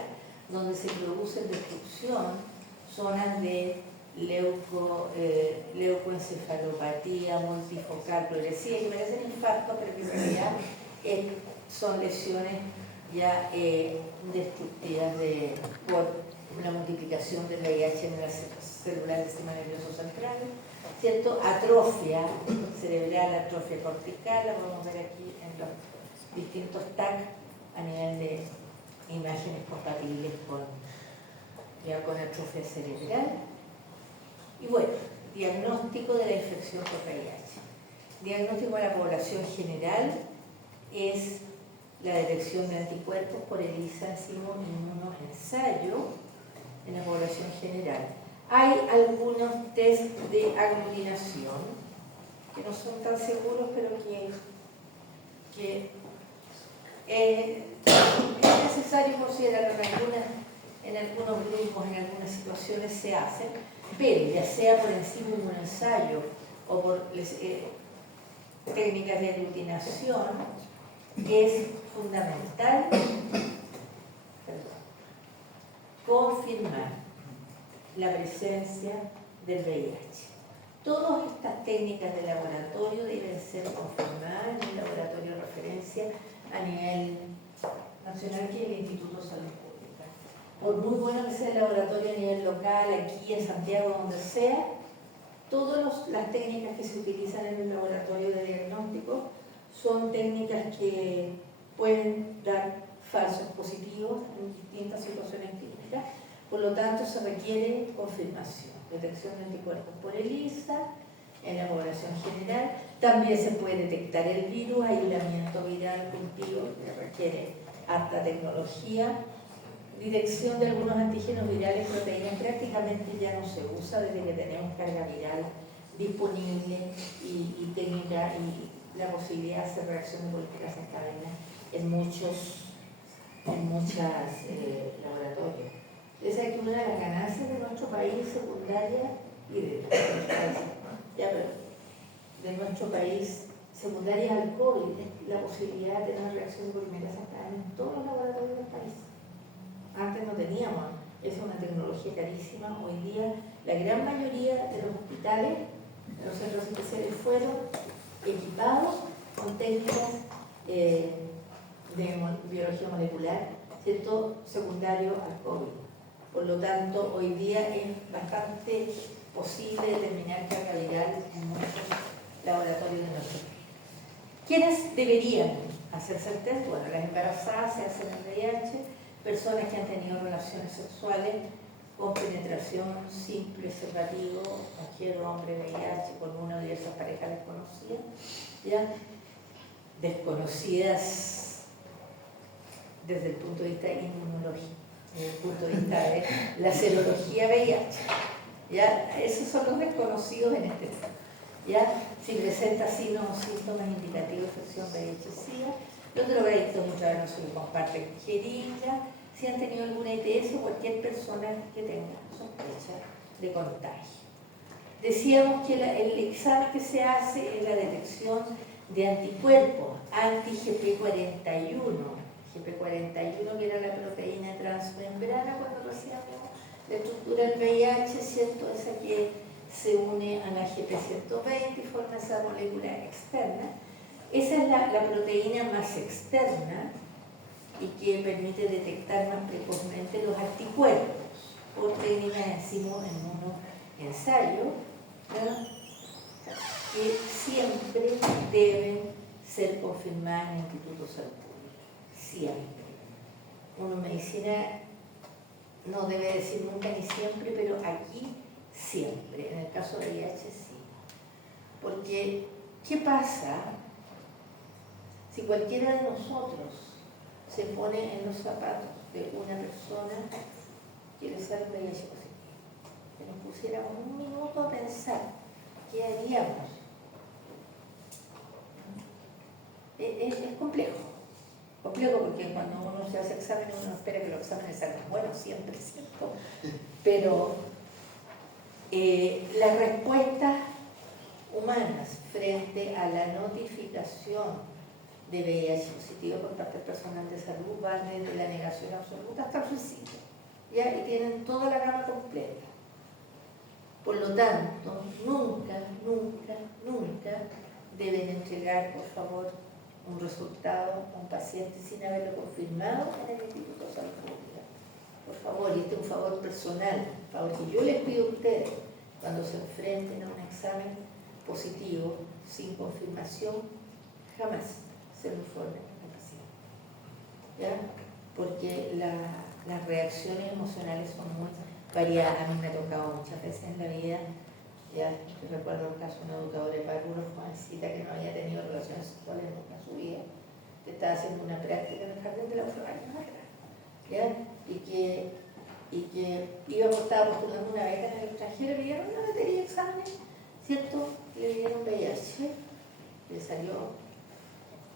donde se produce destrucción, zonas de leucoencefalopatía multifocal progresiva, que parecen infartos, pero que en realidad son lesiones ya destructivas por la multiplicación del VIH en las células del sistema nervioso central, ¿cierto? Atrofia cerebral, atrofia cortical, la podemos ver aquí en los distintos TAC a nivel de imágenes compatibles con atrofia cerebral. Y bueno, diagnóstico de la infección por VIH. Diagnóstico de la población general es la detección de anticuerpos por ELISA inmunoensayo en la población general. Hay algunos test de aglutinación que no son tan seguros, pero que es necesario considerarlo en algunos grupos, en algunas situaciones se hacen, pero ya sea por enzima inmunoensayo o por técnicas de aglutinación, es fundamental confirmar la presencia del VIH. Todas estas técnicas de laboratorio deben ser confirmadas en un laboratorio de referencia a nivel nacional, que es el Instituto de Salud Pública. Por muy bueno que sea el laboratorio a nivel local, aquí en Santiago, donde sea, todas las técnicas que se utilizan en el laboratorio de diagnóstico son técnicas que pueden dar falsos positivos en distintas situaciones clínicas, por lo tanto se requiere confirmación, detección de anticuerpos por ELISA en la población general. También se puede detectar el virus, aislamiento viral, cultivo, que requiere alta tecnología. Detección de algunos antígenos virales, proteínas, prácticamente ya no se usa desde que tenemos carga viral disponible y técnica y la posibilidad de hacer reacción de moléculas en cadena en muchos laboratorios. Es que una de las ganancias de nuestro país secundaria y de nuestro país secundaria al COVID es la posibilidad de tener reacción de polimerasa en cadena en todos los laboratorios del país. Antes no teníamos, es una tecnología carísima. Hoy día la gran mayoría de los hospitales, de los centros especiales, fueron equipados con técnicas de biología molecular, ¿cierto? Secundario al COVID. Por lo tanto, hoy día es bastante posible determinar carga viral en muchos laboratorios de nuestro país. ¿Quiénes deberían hacerse el test? Bueno, las embarazadas se hacen el VIH, personas que han tenido relaciones sexuales con penetración simple, preservativo, mujer o hombre, VIH, con una o diversas parejas desconocidas, ¿ya? Desconocidas desde el punto de vista inmunológico, desde el punto de vista de la serología VIH. ¿Ya? Esos son los desconocidos en este caso. ¿Ya? Si presenta signos o síntomas indicativos de infección VIH-Sida, los drogadictos intravenosos que comparten jeringa, si han tenido alguna ETS o cualquier persona que tenga sospecha de contagio. Decíamos que el examen que se hace es la detección de anticuerpos anti-GP41, GP41 que era la proteína transmembrana cuando hacíamos la estructura del VIH, ¿cierto? Esa que se une a la GP120 y forma esa molécula externa. Esa es la proteína más externa y que permite detectar más precozmente los anticuerpos por técnicas de inmunoensayo, que siempre deben ser confirmadas en el Instituto de Salud Pública. Siempre. uno en medicina no debe decir nunca ni siempre, pero aquí siempre, en el caso de VIH sí. Porque, ¿qué pasa si cualquiera de nosotros se pone en los zapatos de una persona que le sale VIH positivo? Que nos pusiéramos un minuto a pensar, ¿qué haríamos? Es complejo porque cuando uno se hace exámenes uno espera que los exámenes salgan buenos siempre, ¿cierto? Pero las respuestas humanas frente a la notificación de VIH positivo por parte del personal de salud van desde la negación absoluta hasta el suicidio, ¿ya? Y tienen toda la gama completa. Por lo tanto, nunca deben entregar, por favor, un resultado a un paciente sin haberlo confirmado en el Instituto de Salud Pública. Por favor, y este es un favor personal, un favor que yo les pido a ustedes, cuando se enfrenten a un examen positivo sin confirmación, jamás se lo informen al paciente, ¿ya? Porque las reacciones emocionales son muy variadas. A mí me ha tocado muchas veces en la vida. Ya, yo recuerdo un caso de una educadora de párvulo, una jovencita que no había tenido relaciones sexuales nunca en su vida, que estaba haciendo una práctica en el jardín de la Florida, ¿ya? Y que estaba postulando una beca en el extranjero, le dieron una batería de exámenes, ¿cierto? Le dieron VIH, le salió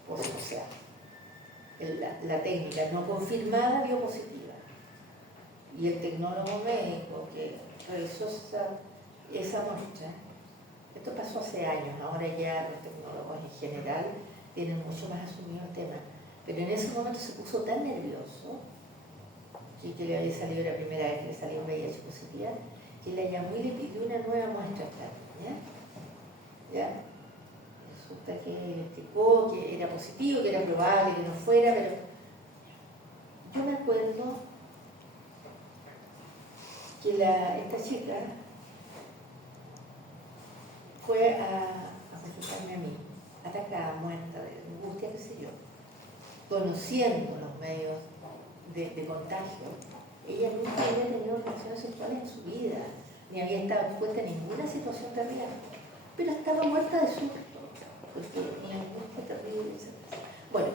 o sea, la técnica no confirmada dio positiva. Y el tecnólogo médico que realizó esa muestra, esto pasó hace años, ahora ya los tecnólogos en general tienen mucho más asumido el tema, pero en ese momento se puso tan nervioso que le había salido la primera vez que le salió VIH positiva, que la llamó y le pidió una nueva muestra, ¿ya? Resulta que le explicó que era positivo, que era probable que no fuera, pero yo me acuerdo que esta chica fue a consultarme a mí, atacada, muerta, de angustia, qué sé yo, conociendo los medios de contagio. Ella nunca había tenido relaciones sexuales en su vida, ni había estado expuesta a ninguna situación terrible, pero estaba muerta de susto, porque una angustia terrible. Bueno,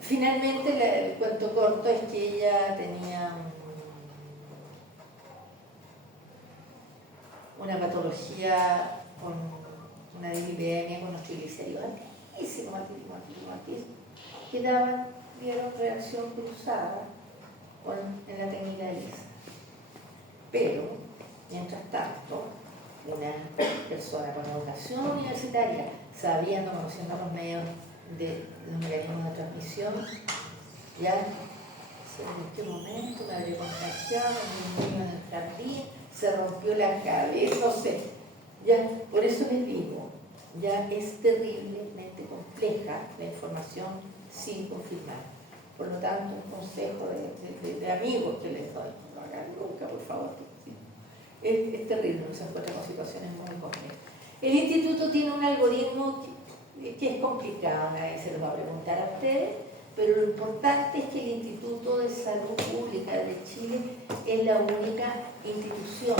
finalmente el cuento corto es que ella tenía una patología con una dislipidemia, con los triglicéridos altísimos, que dieron reacción cruzada en la técnica de Lisa. Pero, mientras tanto, una persona con educación universitaria, sabiendo, conociendo los medios de los mecanismos de transmisión, ya en este momento me habré contagiado, un niño en el jardín, se rompió la cabeza, no sé. Ya, por eso les digo, ya es terriblemente compleja la información sin confirmar. Por lo tanto, un consejo de amigos que les doy, no lo hagan nunca, por favor. Es terrible, se encuentra con situaciones muy complejas. El instituto tiene un algoritmo que es complicado, nadie se lo va a preguntar a ustedes, pero lo importante es que el Instituto de Salud Pública de Chile es la única institución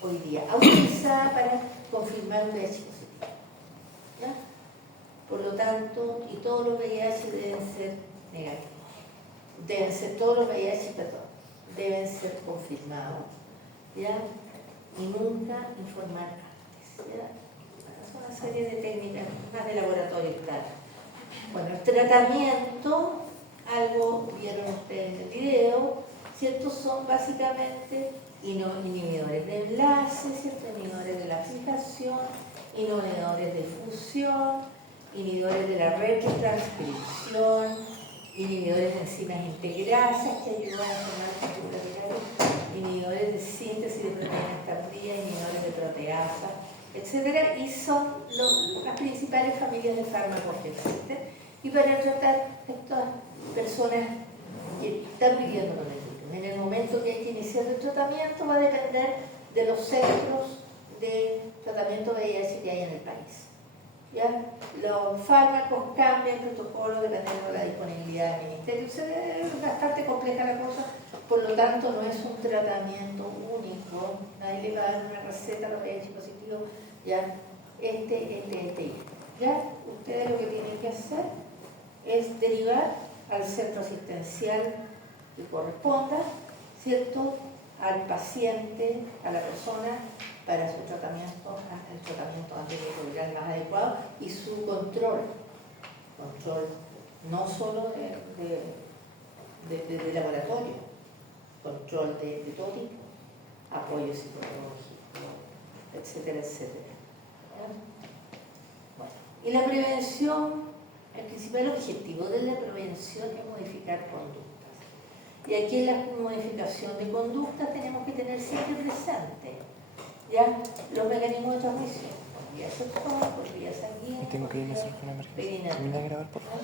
hoy día autorizada para confirmar VIH positivo. ¿Ya? Por lo tanto, y todos los VIH deben ser negativos. Todos los VIH, deben ser confirmados. ¿Ya? Y nunca informar antes. ¿Ya? Es una serie de técnicas más de laboratorio y tal. Bueno, el tratamiento, algo vieron ustedes en el video, ¿cierto? Son básicamente inhibidores de enlaces, ¿cierto? Inhibidores de la fijación, inhibidores de fusión, inhibidores de la retrotranscripción, inhibidores de enzimas integrasas que ayudan a formar estructuras virales, inhibidores de síntesis de proteínas tardías, inhibidores de proteasas, etc. Y son las principales familias de fármacos que existen. Y para tratar a estas personas que están viviendo con el virus, en el momento que hay que iniciar el tratamiento va a depender de los centros de tratamiento VIH que hay en el país. ¿ya? Los fármacos cambian protocolo dependiendo de la disponibilidad del ministerio. Es bastante compleja la cosa, por lo tanto no es un tratamiento único. Nadie le va a dar una receta a los VIH positivos, ya, este. Ya, ustedes lo que tienen que hacer es derivar al centro asistencial que corresponda, ¿cierto?, al paciente, a la persona, para su tratamiento, el tratamiento antirretroviral más adecuado y su control no solo de laboratorio, control de todo tipo, apoyo psicológico, etcétera, etcétera. ¿Ya? Bueno, y la prevención, el principal objetivo de la prevención es modificar conductas. Y aquí en la modificación de conductas tenemos que tener siempre presente, ¿ya?, los mecanismos de transmisión, por vía sexual, por vía sanguínea, Tengo que irme a por hacer una vía emergencia. ¿Termina de grabar, por favor?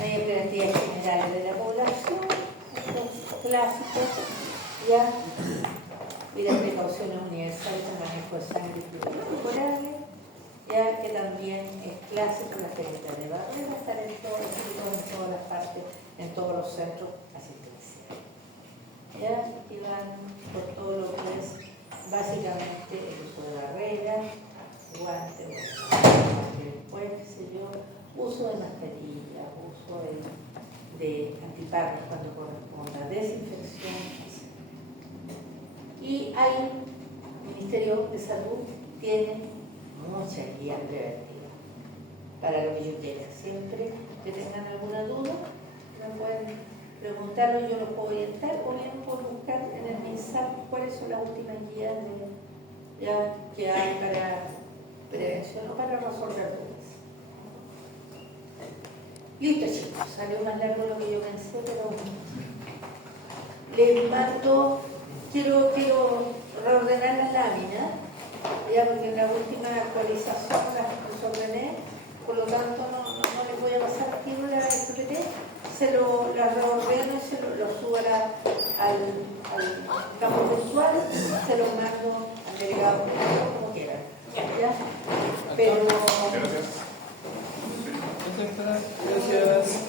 hay enfermedades generales de la población, estos clásicos, ¿ya? Y las precauciones universales del manejo de sangre y fluidos corporales, ya que también es clásico la técnica de barrera, estar en todas las partes, en todos los centros asistenciales. Ya, y van por todo lo que es básicamente el uso de barreras, guantes, después, qué sé yo, uso de mascarillas, uso de antiparras cuando corresponda, desinfección, etc. Y hay, el Ministerio de Salud tiene mucha guía preventiva para lo que yo quiera. Siempre que tengan alguna duda, me pueden preguntarlo, yo los puedo orientar, o bien puedo buscar en el mensaje cuáles son las últimas guías que hay para prevención o para resolver dudas. Listo, chicos, salió más largo de lo que yo pensé, pero les mando, quiero reordenar la lámina, ya, porque en la última actualización las desordené, por lo tanto no les voy a pasar aquí la PPT, la reordeno y lo subo al campo virtual, se lo mando al delegado como quieran, ¿ya? Pero... Gracias.